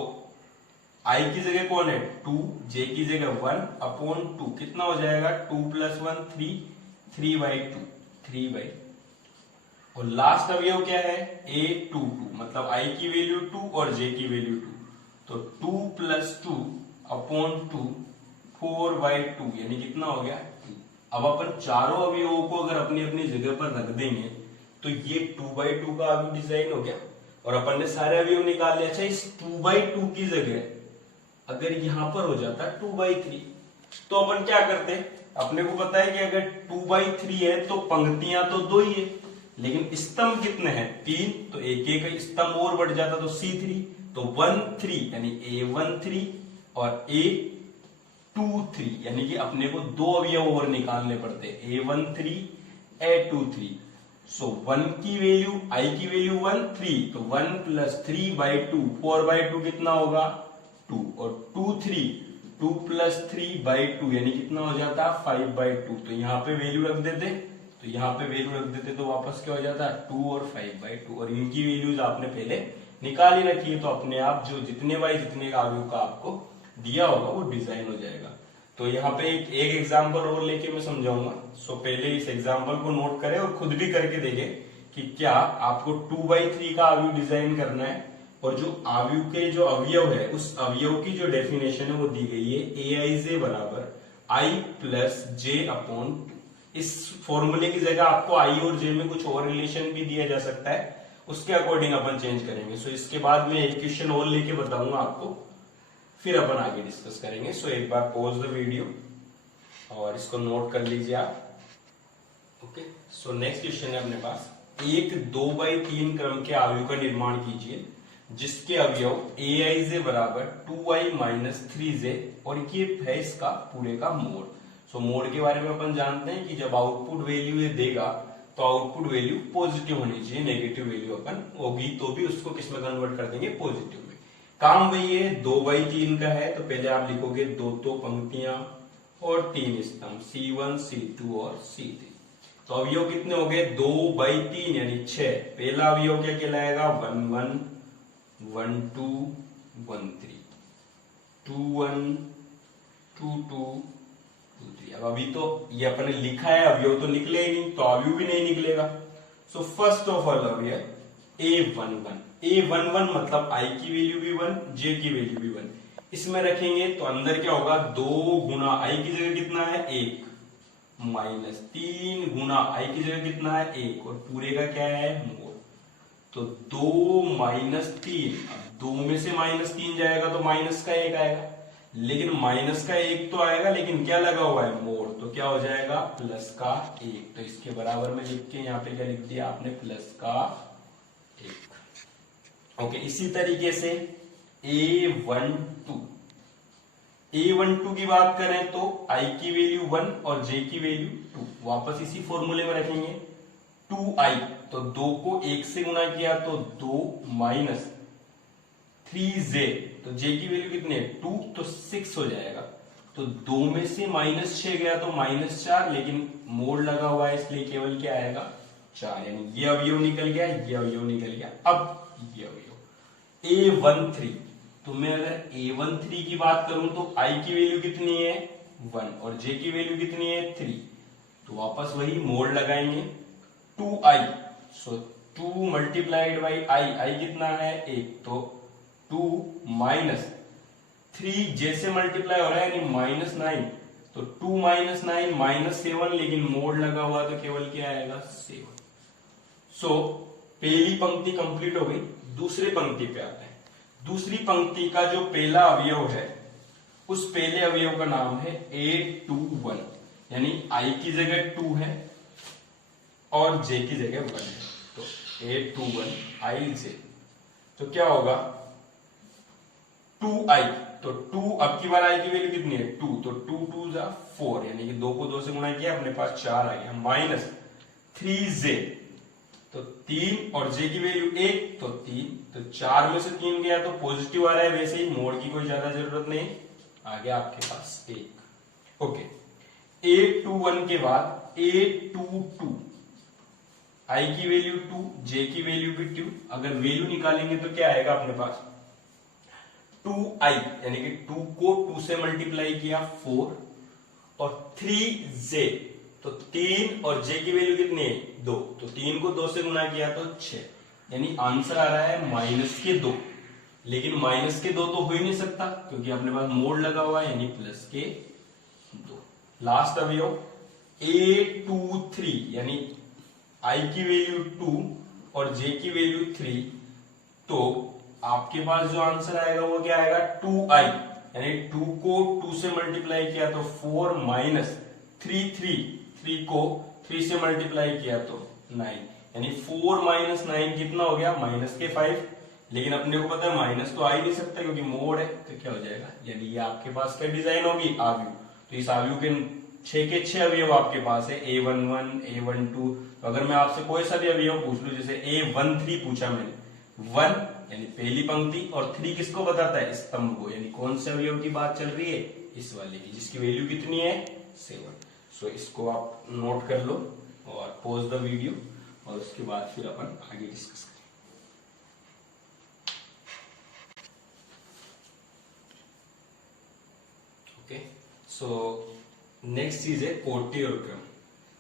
i की जगह कौन है 2, j की जगह 1/2, कितना हो जाएगा 2 + 1 3, 3/2, 3/2। और लास्ट अवयव क्या है A22, मतलब i की वैल्यू 2 और j की वैल्यू 2, तो 2 + 2/2, 4/2, यानी कितना हो गया 2। अब अपन चारों अवयवों को अगर अपनी अपनी जगह पर रख देंगे तो ये 2/2 का अवयव डिजाइन हो गया और अपन ने सारे अवयव निकाल लिया। अच्छा, इस 2/2 की जगह अगर यहां पर हो जाता 2/3 तो अपन क्या करते, अपने को पता है कि अगर 2/3 है तो पंक्तियां तो 2 ही है, लेकिन स्तंभ कितने हैं 3, तो एक एक स्तंभ और बढ़ जाता तो C3, तो 1 3 यानी A13 और A23, यानी कि अपने को 2 अवयव और निकालने पड़ते A13 A23। सो 1 की वैल्यू, i की वैल्यू 1 3, तो 1 + 3/2, 4/2 कितना होगा 2, और 2 3, 2 + 3/2 यानी कितना हो जाता 5/2। तो यहाँ पे वैल्यू रख देते, तो यहाँ पे वैल्यू रख देते तो वापस क्या हो जाता 2 और 5/2, और इनकी वैल्यूज आपने पहले निकाल ही रखी है, तो अपने आप जो जितने बाई जितने का अवयव का आपको दिया होगा वो डिजाइन हो जाएगा। तो यहाँ पे एक एग्जाम्पल और लेके मैं समझाऊंगा। सो पहले इस एग्जाम्पल को नोट करें और खुद भी करके देखें कि क्या आपको 2/3 का अवयव डिजाइन करना है, और जो अवयव के जो अवयव है उस अवयव की जो डेफिनेशन है वो दी गई है aij बराबर i + j/2। इस फॉर्मूले की जगह आपको i और j में कुछ और रिलेशन भी दिया जा सकता है, उसके अकॉर्डिंग अपन चेंज करेंगे। सो इसके बाद मैं एक क्वेश्चन और लेके बताऊंगा आपको, फिर अपन आगे डिस्कस करेंगे। सो एक बार पॉज द वीडियो और इसको नोट कर लीजिए आप। ओके, सो नेक्स्ट क्वेश्चन है अपने पास, एक 2/3 क्रम के अवयव का निर्माण कीजिए जिसके अवयव aij बराबर 2i - 3j और ये है इसका पूरे का मोड। सो मोड के बारे में अपन जानते हैं कि जब आउटपुट वैल्यू ये देगा तो आउटपुट वैल्यू पॉजिटिव होनी चाहिए, नेगेटिव वैल्यू अपन होगी तो भी उसको किसमें कन्वर्ट कर देंगे, पॉजिटिव में। काम वही है, 2/3 का है तो पहले आप लिखोगे 2 पंक्तियां और 3 स्तंभ C1 C2 और C3। तो अवयव कितने हो गए 2/3 यानी 6। पहला अवयव क्या कहलाएगा 1 1 1 2 1 3, 2 1 2 2 2 3। अब अभी तो ये अपने लिखा है, अवयव तो निकले ही नहीं, तो अवयव भी नहीं निकलेगा। सो फर्स्ट ऑफ ऑल अवयव A11 मतलब i की वैल्यू भी 1, j की वैल्यू भी 1, इसमें रखेंगे तो अंदर क्या होगा 2 गुना i की जगह कितना है 1 माइनस 3 गुना i की जगह कितना है 1 और पूरे का क्या है मोड। तो 2 - 3, अब 2 में से -3 जाएगा तो माइनस का 1 आएगा, लेकिन माइनस का 1 तो आएगा लेकिन क्या लगा हुआ है मोड, तो क्या हो जाएगा प्लस का 1। तो इसके बराबर में लिख के यहाँ पे क्या लिख दिया आपने प्लस का 1। ओके, इसी तरीके से A12 की बात करें तो i की वैल्यू 1 और j की वैल्यू 2, वापस इसी फॉर्मूले में रखेंगे 2i, तो 2 को 1 से गुना किया तो 2 - 3j, तो j की वैल्यू कितनी है 2, तो 6 हो जाएगा। तो 2 में से -6 गया तो -4, लेकिन मोड लगा हुआ है इसलिए केवल क्या आएगा 4, यानी ये अवयव निकल गया, ये अवयव निकल गया। अब ये अवयव A13, तो मैं अगर A13 की बात करूं तो i की वैल्यू कितनी है 1 और j की वैल्यू कितनी है 3, तो वापस वही मोड लगाएंगे 2i, so 2 multiplied by i कितना है 1, तो 2 माइनस 3 j से मल्टीप्लाई हो रहा है यानी -9, तो 2 - 9 -7, लेकिन मोड लगा हुआ तो केवल क्या आएगा 7। सो पहली पंक्ति कंप्लीट हो गई। दूसरी पंक्ति पे आते हैं। दूसरी पंक्ति का जो पहला अवयव है उस पहले अवयव का नाम है A21, यानी i की जगह 2 है और j की जगह 1 है, तो A21 ij, तो क्या होगा 2i, तो 2 अब की बार i की वैल्यू कितनी है 2, तो 2 2 जा 4, यानी कि 2 को 2 से गुणा किया अपने पास 4 आ गया, माइनस 3j, तो 3 और j की वैल्यू 1, तो 3, तो 4 में से 3 गया तो पॉजिटिव आ रहा है, वैसे ही मोड की कोई ज्यादा जरूरत नहीं, आ गया आपके पास 1। ओके, A21 के बाद A22, i की वैल्यू 2, j की वैल्यू भी 2, अगर वैल्यू निकालेंगे तो क्या आएगा अपने पास 2i, यानी कि 2 को 2 से मल्टीप्लाई किया 4 और 3j, तो 3 और j की वैल्यू कितनी है 2, तो 3 को 2 से गुणा किया तो 6, यानी आंसर आ रहा है -2, लेकिन -2 तो हो ही नहीं सकता क्योंकि अपने पास मोड लगा हुआ है, यानी +2। लास्ट अवयव A23, यानी i की वैल्यू 2 और j की वैल्यू 3, तो आपके पास जो आंसर आएगा वो क्या आएगा 2i, यानी 2 को 2 से मल्टीप्लाई किया तो 4 माइनस 3 को 3 से मल्टीप्लाई किया तो 9, यानी 4 - 9 कितना हो गया -5, लेकिन अपने को पता है माइनस तो आ ही नहीं सकता क्योंकि मोड है, तो क्या हो जाएगा, यानी ये आपके पास क्या डिजाइन होगी आव्यूह, तो इस आव्यूह के 6 के 6 अवयव आपके पास है A11 A12, तो अगर मैं आपसे कोई सा भी अवयव पूछ लूं, जैसे A13 पूछा मैंने, 1 यानी पहली पंक्ति और 3 किसको बताता है स्तंभ को, यानी कौन से अवयव की बात चल रही है इस वाले की, जिसकी वैल्यू कितनी है 7। सो इसको आप नोट कर लो और पॉज द वीडियो और उसके बाद फिर अपन आगे डिस्कस करें। ओके, सो नेक्स्ट चीज है कोटि और क्रम।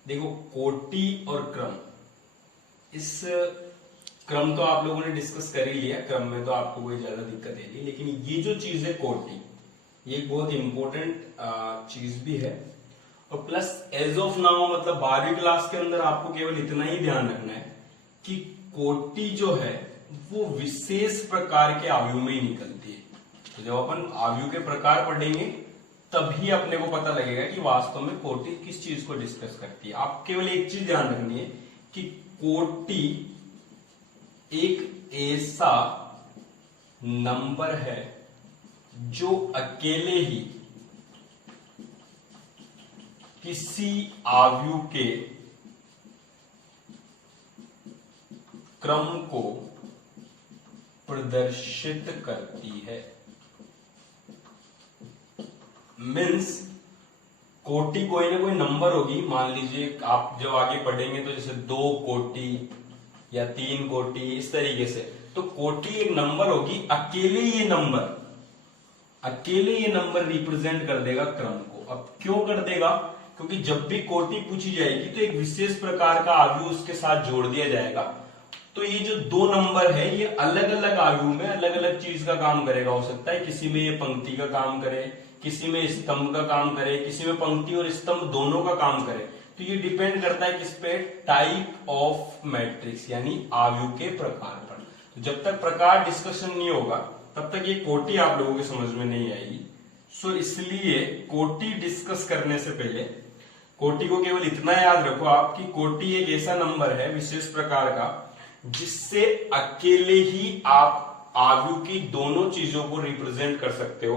देखो कोटि और क्रम, इस क्रम तो आप लोगों ने डिस्कस कर ही लिया, क्रम में तो आपको कोई ज्यादा दिक्कत है नहीं, लेकिन ये जो चीज है कोटि, ये एक बहुत इंपॉर्टेंट चीज भी है, और प्लस एज ऑफ नाउ मतलब 12वीं क्लास के अंदर आपको केवल इतना ही ध्यान रखना है कि कोटि जो है वो विशेष प्रकार के आव्यूह में ही निकलती है। तो जब अपन आव्यूह के प्रकार पढ़ेंगे तभी अपने को पता लगेगा कि वास्तव में कोटि किस चीज को डिस्कस करती है। आप केवल एक चीज ध्यान रखनी है कि कोटि एक ऐसा नंबर है जो अकेले ही किसी आव्यूह के क्रम को प्रदर्शित करती है। मीन्स कोटि कोई ना कोई नंबर होगी, मान लीजिए आप जब आगे पढ़ेंगे तो जैसे 2 कोटि या 3 कोटि इस तरीके से, तो कोटि एक नंबर होगी, अकेले ये नंबर रिप्रेजेंट कर देगा क्रम को। अब क्यों कर देगा, क्योंकि जब भी कोटि पूछी जाएगी तो एक विशेष प्रकार का आव्यूह उसके साथ जोड़ दिया जाएगा। तो ये जो 2 नंबर है ये अलग अलग आव्यूह में अलग अलग चीज का काम करेगा। हो सकता है किसी में ये पंक्ति का काम करे, किसी में स्तंभ का काम करे, किसी में पंक्ति और स्तंभ दोनों का काम करे। तो ये डिपेंड करता है किस पे, टाइप ऑफ मैट्रिक्स, यानी आव्यूह के प्रकार पर। तो जब तक प्रकार डिस्कशन नहीं होगा तब तक ये कोटि आप लोगों के समझ में नहीं आएगी। सो इसलिए कोटि डिस्कस करने से पहले कोटि को केवल इतना याद रखो आप कि कोटि एक ऐसा नंबर है विशेष प्रकार का जिससे अकेले ही आप आव्यूह की दोनों चीजों को रिप्रेजेंट कर सकते हो,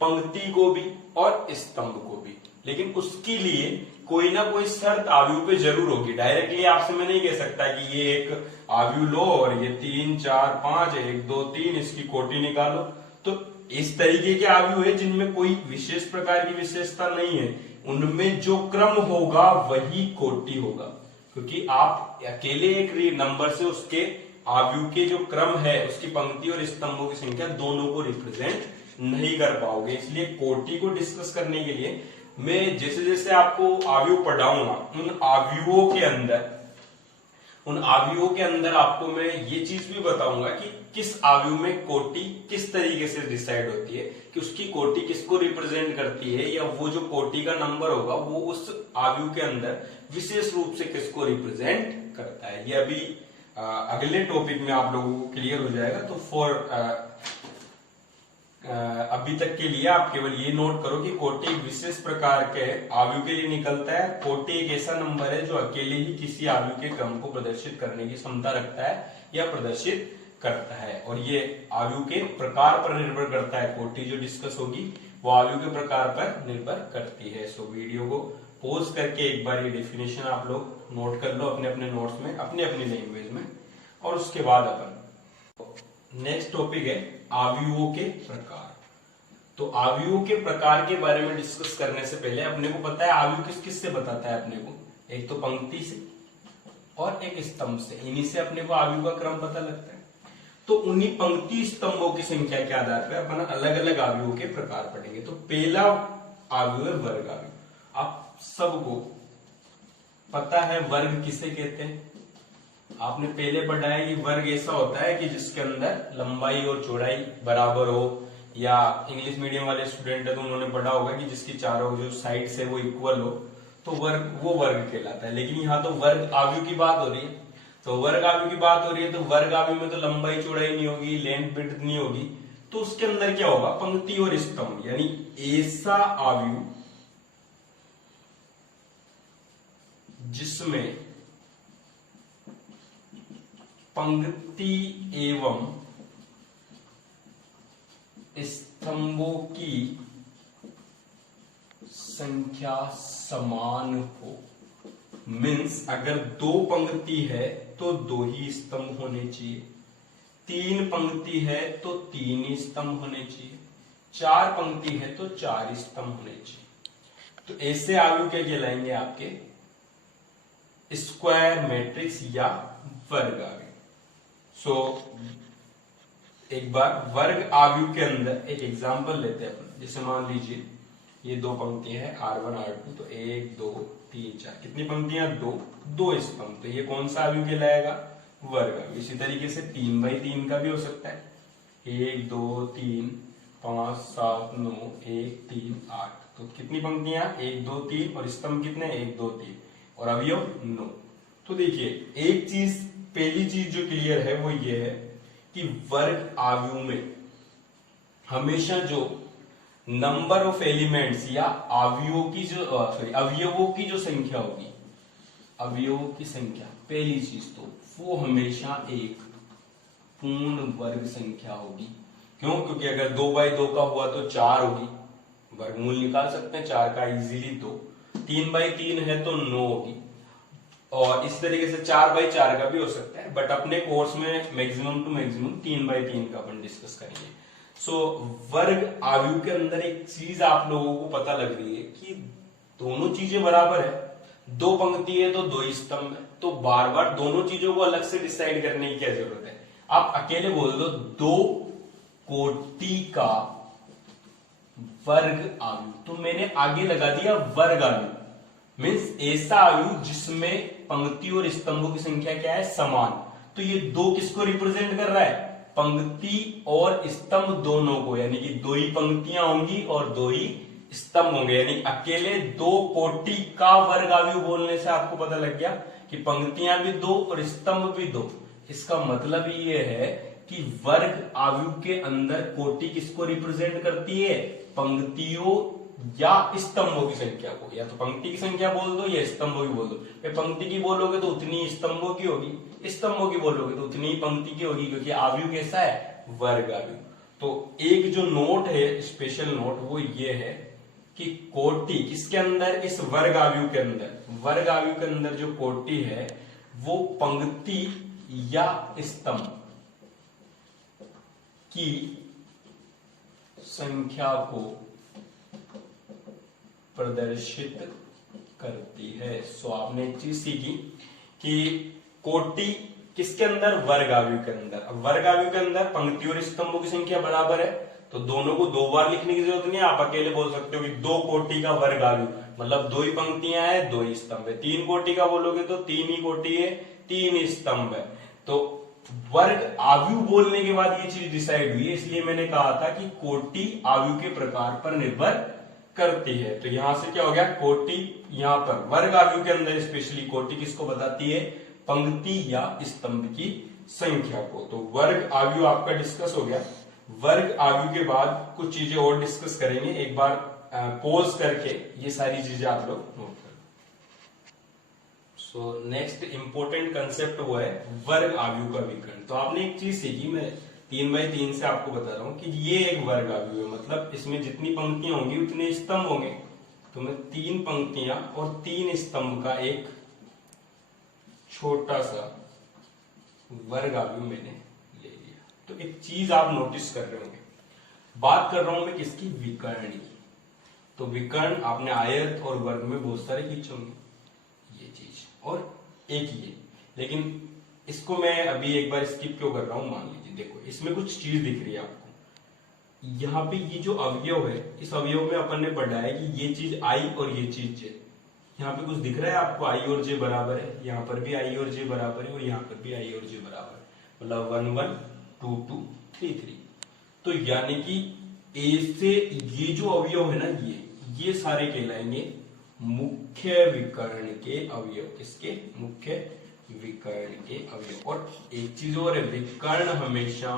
पंक्ति को भी और स्तंभ को भी। लेकिन उसके लिए कोई ना कोई शर्त आव्यूह पे जरूर होगी। डायरेक्टली आपसे मैं नहीं कह सकता कि ये एक आव्यूह लो और ये 3 4 5 1 2 3 इसकी कोटि निकालो। तो इस तरीके के आव्यूह है जिनमें कोई विशेष प्रकार की विशेषता नहीं है, उनमें जो क्रम होगा वही कोटि होगा, क्योंकि आप अकेले एक नंबर से उसके आव्यूह के जो क्रम है उसकी पंक्ति और स्तंभों की संख्या दोनों को रिप्रेजेंट नहीं कर पाओगे। इसलिए कोटि को डिस्कस करने के लिए मैं जैसे जैसे आपको आव्यूह पढ़ाऊंगा उन आव्यूहों के अंदर आपको मैं ये चीज भी बताऊंगा कि किस आव्यूह में कोटि किस तरीके से डिसाइड होती है, कि उसकी कोटि किसको रिप्रेजेंट करती है, या वो जो कोटि का नंबर होगा वो उस आव्यूह के अंदर विशेष रूप से किसको रिप्रेजेंट करता है। ये अभी अगले टॉपिक में आप लोगों को क्लियर हो जाएगा। तो अभी तक के लिए आप केवल ये नोट करो कि कोटि एक विशेष प्रकार के आव्यूह के लिए निकलता है। कोटि एक ऐसा नंबर है जो अकेले ही किसी आव्यूह के क्रम को प्रदर्शित करने की क्षमता रखता है या प्रदर्शित करता है, और ये आव्यूह के प्रकार पर निर्भर करता है। कोटि जो डिस्कस होगी वो आव्यूह के प्रकार पर निर्भर करती है। सो वीडियो को पॉज करके एक बार ये डेफिनेशन आप लोग नोट कर लो अपने अपने नोट्स में, अपनी अपनी लैंग्वेज में, और उसके बाद अपन नेक्स्ट टॉपिक है आव्यूहों के प्रकार। तो आव्यूहों के प्रकार के बारे में डिस्कस करने से पहले अपने को पता है आव्यूह किस किस से बताता है अपने को, एक तो पंक्ति से और एक स्तंभ से, इन्हीं से अपने को आव्यूह का क्रम पता लगता है। तो उन्हीं पंक्ति स्तंभों की संख्या के आधार पर अपन अलग अलग आव्यूहों के प्रकार पढ़ेंगे। तो पहला आव्यूह है वर्ग आव्यूह। आप सबको पता है वर्ग किसे कहते हैं, आपने पहले पढ़ा है कि वर्ग ऐसा होता है कि जिसके अंदर लंबाई और चौड़ाई बराबर हो, या इंग्लिश मीडियम वाले स्टूडेंट है तो उन्होंने पढ़ा होगा कि जिसकी चारों जो साइड्स है वो इक्वल हो, तो वो वर्ग कहलाता है। लेकिन यहाँ तो वर्ग आव्यूह की बात हो रही है, तो वर्ग आव्यूह की बात हो रही है तो वर्ग आव्यूह में तो लंबाई चौड़ाई नहीं होगी, लेंथ विड्थ नहीं होगी, तो उसके अंदर क्या होगा, पंक्ति और स्तंभ, यानी ऐसा आव्यूह जिसमें पंक्ति एवं स्तंभों की संख्या समान हो। मीन्स अगर 2 पंक्ति है तो 2 ही स्तंभ होने चाहिए, 3 पंक्ति है तो 3 ही स्तंभ होने चाहिए, 4 पंक्ति है तो 4 स्तंभ होने चाहिए। तो ऐसे आव्यूह क्या कहलाएंगे, आपके स्क्वायर मैट्रिक्स या वर्ग आव्यूह। सो एक बार वर्ग आव्यूह के अंदर एक एग्जांपल लेते हैं अपन। जैसे मान लीजिए ये 2 पंक्तियां हैं R1 R2, तो 1 2 3 4, कितनी पंक्तियां, 2 स्तंभ, तो ये कौन सा आव्यूह कहलाएगा, वर्ग आव्यूह। इसी तरीके से 3x3 का भी हो सकता है, 1 2 3 5 7 9 1 3 8, तो कितनी पंक्तियां, 1 2 3, और स्तंभ कितने, 1 2 3, और अवयव 9। तो देखिए एक चीज, पहली चीज जो क्लियर है वो ये है कि वर्ग आव्यूह में हमेशा जो नंबर ऑफ एलिमेंट्स या अवयवों की जो संख्या होगी, अवयवों की संख्या, पहली चीज तो वो हमेशा एक पूर्ण वर्ग संख्या होगी। क्यों, क्योंकि अगर 2x2 का हुआ तो 4 होगी, वर्गमूल निकाल सकते हैं 4 का इजीली 2, 3x3 है तो 9 होगी, और इस तरीके से 4x4 का भी हो सकता है, बट अपने कोर्स में मैक्सिमम टू मैक्सिमम 3x3 का अपन डिस्कस करेंगे। सो वर्ग आव्यूह के अंदर एक चीज आप लोगों को पता लग रही है कि दोनों चीजें बराबर है, 2 पंक्ति है तो 2 स्तंभ है, तो बार बार दोनों चीजों को अलग से डिसाइड करने की क्या जरूरत है। आप अकेले बोल दो 2 कोटि का वर्ग आव्यूह, तो मैंने आगे लगा दिया वर्ग आव्यूह, मीन्स ऐसा आव्यूह जिसमें पंक्ति और स्तंभों की संख्या क्या है, समान। तो ये 2 किसको रिप्रेजेंट कर रहा है, पंक्ति और स्तंभ दोनों को, यानी कि 2 ही पंक्तियां होंगी और 2 ही स्तंभ होंगे, यानी अकेले 2 कोटि का वर्ग आव्यूह बोलने से आपको पता लग गया कि पंक्तियां भी 2 और स्तंभ भी 2। इसका मतलब ये है कि वर्ग आव्यूह के अंदर कोटि किसको रिप्रेजेंट करती है, पंक्तियों या स्तंभों की संख्या को। या तो पंक्ति की संख्या बोल दो या स्तंभों की बोल दो। पंक्ति की बोलोगे तो उतनी स्तंभों की होगी, स्तंभों की बोलोगे तो उतनी पंक्ति की होगी, क्योंकि आव्यूह कैसा है, वर्ग आव्यूह। तो एक जो नोट है, स्पेशल नोट, वो ये है कि कोटि किसके अंदर, इस वर्ग आव्यूह के अंदर, वर्ग आव्यूह के अंदर जो कोटि है वो पंक्ति या स्तंभ की संख्या को प्रदर्शित करती है। सो आपने एक चीज सीखी कि कोटि किसके अंदर, वर्ग आव्यूह के अंदर। अब वर्ग आव्यूह के अंदर पंक्ति और स्तंभों की संख्या बराबर है, तो दोनों को दो बार लिखने की जरूरत नहीं है। आप अकेले बोल सकते हो कि दो कोटि का वर्ग आव्यूह, मतलब दो ही पंक्तियां हैं, दो ही स्तंभ है। तीन कोटि का बोलोगे तो तीन ही कोटि है, तीन ही स्तंभ है। तो वर्ग आव्यूह बोलने के बाद ये चीज डिसाइड हुई है, इसलिए मैंने कहा था कि कोटि आव्यूह के प्रकार पर निर्भर करती है। तो यहां से क्या हो गया, कोटि यहां पर वर्ग आव्यूह के अंदर स्पेशली कोटि किसको बताती है, पंक्ति या स्तंभ की संख्या को। तो वर्ग आव्यूह आपका डिस्कस हो गया। वर्ग आव्यूह के बाद कुछ चीजें और डिस्कस करेंगे, एक बार पॉज करके ये सारी चीजें आप लोग नोट करें। सो नेक्स्ट इंपॉर्टेंट कंसेप्ट वो है वर्ग आव्यूह का विकर्ण। तो आपने एक चीज सीखी, मैं 3x3 से आपको बता रहा हूं कि ये एक वर्ग आव्यूह है, मतलब इसमें जितनी पंक्तियां होंगी उतने स्तंभ होंगे। तो मैं 3 पंक्तियां और 3 स्तंभ का एक छोटा सा वर्ग आव्यूह मैंने ले लिया। तो एक चीज आप नोटिस कर रहे होंगे, बात कर रहा हूं मैं किसकी, विकर्ण की। तो विकर्ण आपने आयत और वर्ग में बहुत सारे खींचे होंगे, ये चीज और एक ये। लेकिन इसको मैं अभी एक बार स्किप क्यों कर रहा हूं, मान लीजिए देखो इसमें कुछ चीज दिख रही है आपको। यहाँ पे ये जो अवयव है, इस अवयव में अपन ने पढ़ा है कि ये चीज आई और ये चीज जे। यहाँ पे कुछ दिख रहा है आपको, आई और जे बराबर है, यहाँ पर भी आई और जे बराबर है और यहाँ पर भी आई और जे बराबर है, मतलब 1 1 2 2 3 3। तो यानी कि ए से ये जो अवयव है ना, ये सारे कहलाएंगे मुख्य विकर्ण के अवयव। किसके, मुख्य विकर्ण के अवयव। और एक चीज और है, विकर्ण हमेशा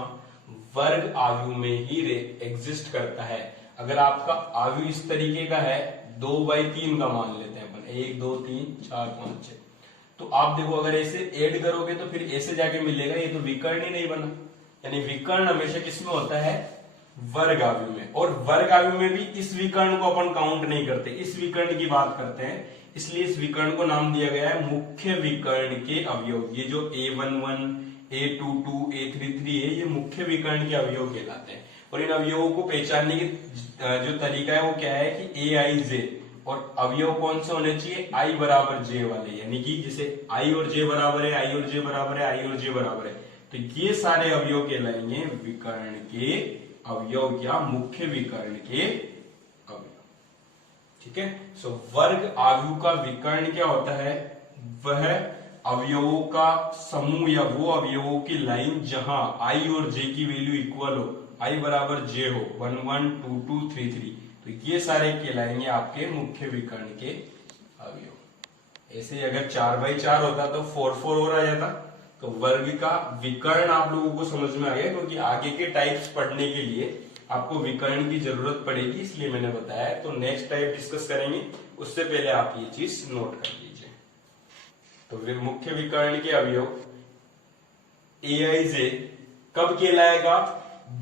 वर्ग आव्यूह में ही एग्जिस्ट करता है। अगर आपका आव्यूह इस तरीके का है, 2/3 का मान लेते हैं अपन, 1 2 3 4 5 6, तो आप देखो अगर ऐसे ऐड करोगे तो फिर ऐसे जाके मिलेगा, ये तो विकर्ण ही नहीं बना। यानी विकर्ण हमेशा किसमें होता है, वर्ग आव्यूह में। और वर्ग आव्यूह में भी इस विकर्ण को अपन काउंट नहीं करते, इस विकर्ण की बात करते हैं, इसलिए इस विकर्ण को नाम दिया गया है मुख्य विकर्ण के अवयव। ये जो A11 A22 A33 है, ये मुख्य विकर्ण के अवयव कहलाते हैं। और इन अवयवों को पहचानने की जो तरीका है वो क्या है कि AIJ, और अवयव कौन से होने चाहिए, I बराबर J वाले। यानी कि जैसे I और J बराबर है, I और J बराबर है, I और J बराबर है, तो ये सारे अवयव कहलाएंगे विकर्ण के अवयव या मुख्य विकर्ण के अवयव। ठीक है। सो वर्ग आव्यूह का विकर्ण क्या होता है, वह अवयवों का समूह या वो अवयवों की लाइन जहां आई और जे की वैल्यू इक्वल हो, आई बराबर जे हो, 1 1 2 2 3 3, तो ये सारे कहलाएंगे आपके मुख्य विकर्ण के अवयव। ऐसे अगर 4/4 होता तो 4 4 और आ जाता। तो वर्ग का विकर्ण आप लोगों को समझ में आ गया, क्योंकि आगे के टाइप्स पढ़ने के लिए आपको विकर्ण की जरूरत पड़ेगी, इसलिए मैंने बताया। तो नेक्स्ट टाइप डिस्कस करेंगे, उससे पहले आप ये चीज नोट कर लीजिए। तो मुख्य विकर्ण के अवयव AIJ कब कहलाएगा,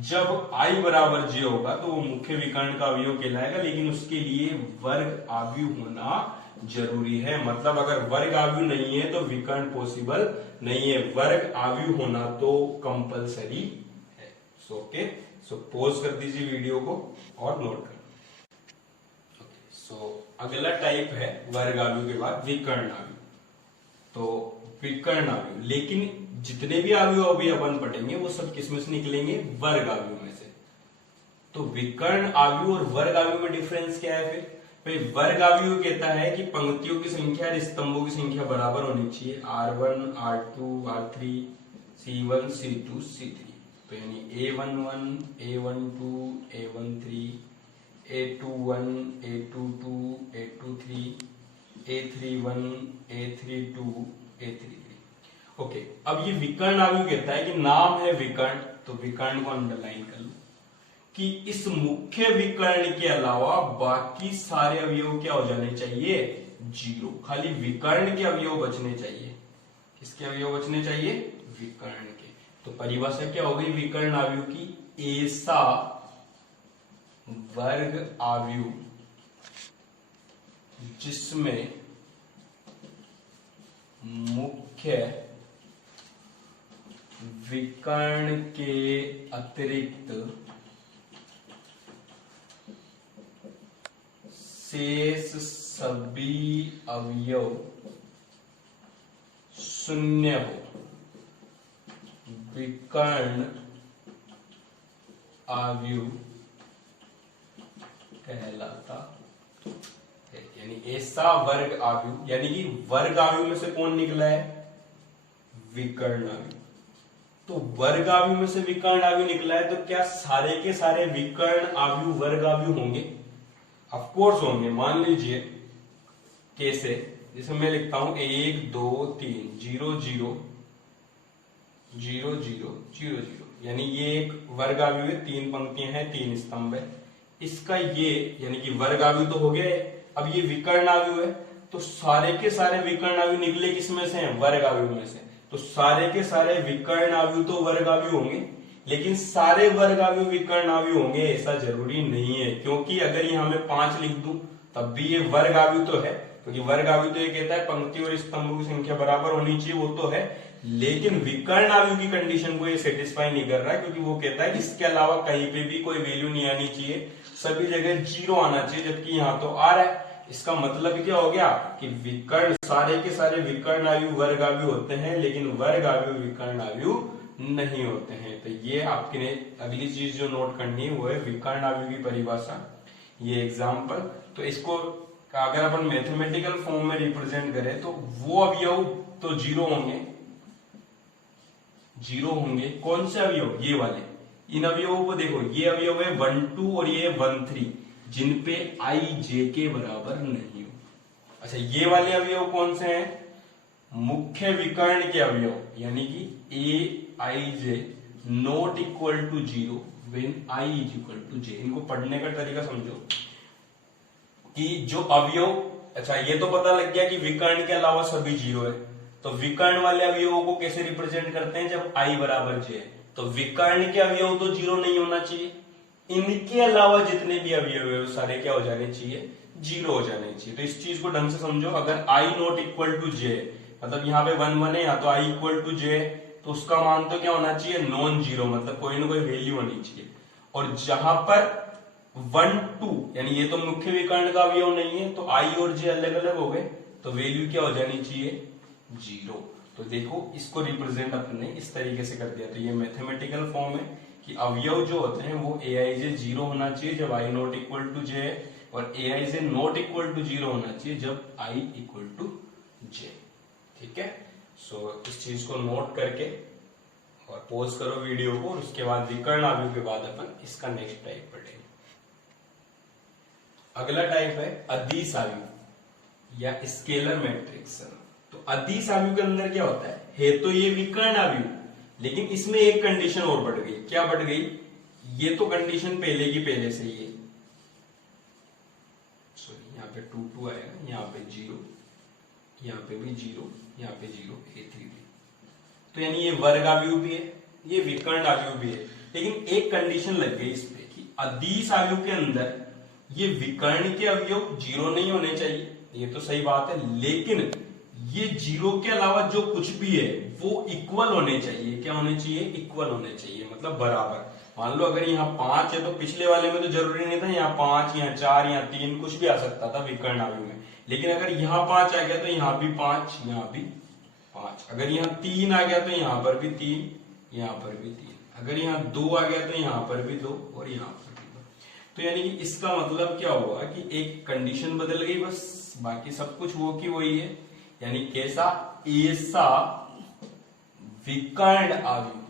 जब I बराबर J होगा तो वो मुख्य विकर्ण का अवयव कहलाएगा, लेकिन उसके लिए वर्ग आव्यूह होना जरूरी है। मतलब अगर वर्ग आव्यूह नहीं है तो विकर्ण पॉसिबल नहीं है, वर्ग आव्यूह होना तो कंपलसरी है। ओके, सो पॉज कर दीजिए वीडियो को और नोट कर। सो अगला टाइप है वर्ग आव्यूह के बाद विकर्ण आव्यूह। तो विकर्ण आव्यूह, लेकिन जितने भी आव्यूह अभी अपन पढ़ेंगे वो सब किसमें से निकलेंगे, वर्ग आव्यूह में से। तो विकर्ण आव्यूह और वर्ग आव्यूह में डिफरेंस क्या है फिर? भाई वर्ग आव्यूह कहता है कि पंक्तियों की संख्या और स्तंभों की संख्या बराबर होनी चाहिए, R1 R2 R3 C1 C2 C3। तो यानी A11 A12 A13 A21 A22 A23 A31 A32 A33। Okay, अब ये विकर्ण आव्यूह कहता है कि नाम है विकर्ण, तो विकर्ण को अंडरलाइन कर लो कि इस मुख्य विकर्ण के अलावा बाकी सारे अवयव क्या हो जाने चाहिए, 0। खाली विकर्ण के अवयव बचने चाहिए। किसके अवयव बचने चाहिए, विकर्ण के। तो परिभाषा क्या हो गई विकर्ण आव्यूह की, ऐसा वर्ग आव्यूह जिसमें मुख्य विकर्ण के अतिरिक्त शेष सभी अवयव शून्य हो, विकर्ण आव्यूह कहलाता है। यानी ऐसा वर्ग आव्यूह, यानी कि वर्ग आव्यूह में से कौन निकला है? विकर्ण आव्यूह। तो वर्ग आव्यूह में से विकर्ण आव्यूह निकला है, तो क्या सारे के सारे विकर्ण आव्यूह वर्ग आव्यूह होंगे? ऑफ कोर्स होंगे। मान लीजिए कैसे, जैसे मैं लिखता हूं 1 2 3 0 0 0 0 0 0, यानी ये एक वर्ग आव्यूह है, 3 पंक्तियां हैं, 3 स्तंभ है। इसका ये यानी कि वर्ग आव्यूह तो हो गया है। अब ये विकर्ण आव्यूह है, तो सारे के सारे विकर्ण आव्यूह निकले किसमें से हैं? वर्ग आव्यूह में से। तो सारे के सारे विकर्ण आव्यूह तो वर्ग आव्यूह होंगे, लेकिन सारे वर्ग आव्यूह विकर्ण आव्यूह होंगे ऐसा जरूरी नहीं है, क्योंकि अगर यहां मैं 5 लिख दूं तब भी ये वर्ग आव्यूह तो है, क्योंकि वर्ग आव्यूह तो ये कहता है पंक्ति और स्तंभों की संख्या बराबर होनी चाहिए, वो तो है। लेकिन विकर्ण आव्यूह की कंडीशन को ये सेटिस्फाई नहीं कर रहा है, क्योंकि वो कहता है इसके अलावा कहीं पे भी कोई वैल्यू नहीं आनी चाहिए, सभी जगह 0 आना चाहिए, जबकि यहाँ तो आ रहा है। इसका मतलब क्या हो गया कि विकर्ण, सारे के सारे विकर्ण आव्यूह वर्ग आव्यूह होते हैं, लेकिन वर्ग आव्यूह विकर्ण आव्यूह नहीं होते हैं। तो ये आपके ने अगली चीज जो नोट करनी है वो है विकर्ण आव्यूह की परिभाषा, ये एग्जाम्पल। तो इसको अगर अपन मैथमेटिकल फॉर्म में रिप्रेजेंट करें तो वो अवयव तो 0 होंगे, 0 होंगे। कौन से अवयव? ये वाले। इन अवयवों को देखो, ये अवयव है 1 2 और ये 1 3, जिनपे i j के बराबर नहीं हो। अच्छा, ये वाले अवयव कौन से हैं? मुख्य विकर्ण के अवयव, यानी कि a i j not equal to 0 when i is equal to j। इनको पढ़ने का तरीका समझो कि जो अवयव, अच्छा ये तो पता लग गया कि विकर्ण के अलावा सभी 0 है, तो विकर्ण वाले अवयवों को कैसे रिप्रेजेंट करते हैं? जब i बराबर j है, तो विकर्ण के अवयव तो 0 नहीं होना चाहिए, इनके अलावा जितने भी अवयव है सारे क्या हो जाने चाहिए? 0 हो जाने चाहिए। तो इस चीज को ढंग से समझो। अगर i not equal to j, मतलब यहाँ पे 1 1 है, या तो i इक्वल टू j, तो उसका मान तो क्या होना चाहिए? नॉन 0, मतलब कोई ना कोई वैल्यू होनी चाहिए। और जहां पर 1 2, यानी ये तो मुख्य विकर्ण का अवयव नहीं है, तो i और j अलग अलग हो गए, तो वैल्यू क्या हो जानी चाहिए? 0। तो देखो, इसको रिप्रेजेंट अपने इस तरीके से कर दिया। तो ये मैथमेटिकल फॉर्म है कि अवयव जो होते हैं वो aij 0 होना चाहिए जब i not equal to j, और aij नॉट इक्वल टू 0 होना चाहिए जब i इक्वल टू j। ठीक है, सो इस चीज को नोट करके और पॉज करो वीडियो को, और उसके बाद विकर्ण आव्यूह के बाद अपन इसका नेक्स्ट टाइप पढ़ेंगे। अगला टाइप है अदिश आव्यूह या स्केलर मैट्रिक्स। तो अदिश आव्यूह के अंदर क्या होता है तो ये विकर्ण आव्यूह, लेकिन इसमें एक कंडीशन और बढ़ गई। क्या बढ़ गई? ये तो कंडीशन पहले की पहले से ही है, सॉरी यहाँ पे 2 2 आएगा, यहाँ पे 0, यहाँ पे भी 0, यहाँ पे 0 a 3 भी। तो यानी ये वर्ग आव्यूह भी है, ये विकर्ण आव्यूह भी है, लेकिन एक कंडीशन लग गई इस पे कि अदिश आव्यूह के अंदर ये विकर्ण के अवयव 0 नहीं होने चाहिए, ये तो सही बात है, लेकिन ये 0 के अलावा जो कुछ भी है वो इक्वल होने चाहिए। क्या होने चाहिए? इक्वल होने चाहिए, मतलब बराबर। मान लो अगर यहाँ 5 है तो पिछले वाले में तो जरूरी नहीं था यहाँ 5, यहाँ 4, यहाँ 3 कुछ भी आ सकता था विकर्ण आव्यूह में, लेकिन अगर यहाँ 5 आ गया तो यहाँ भी 5, यहाँ भी 5। अगर यहाँ 3 आ गया तो यहाँ पर भी 3, यहाँ पर भी 3। अगर यहाँ 2 आ गया तो यहाँ पर भी 2 और यहाँ पर भी 2। तो यानी कि इसका मतलब क्या हुआ कि एक कंडीशन बदल गई, बस बाकी सब कुछ वो की वही है। यानी कैसा? ऐसा विकर्ण आव्यूह,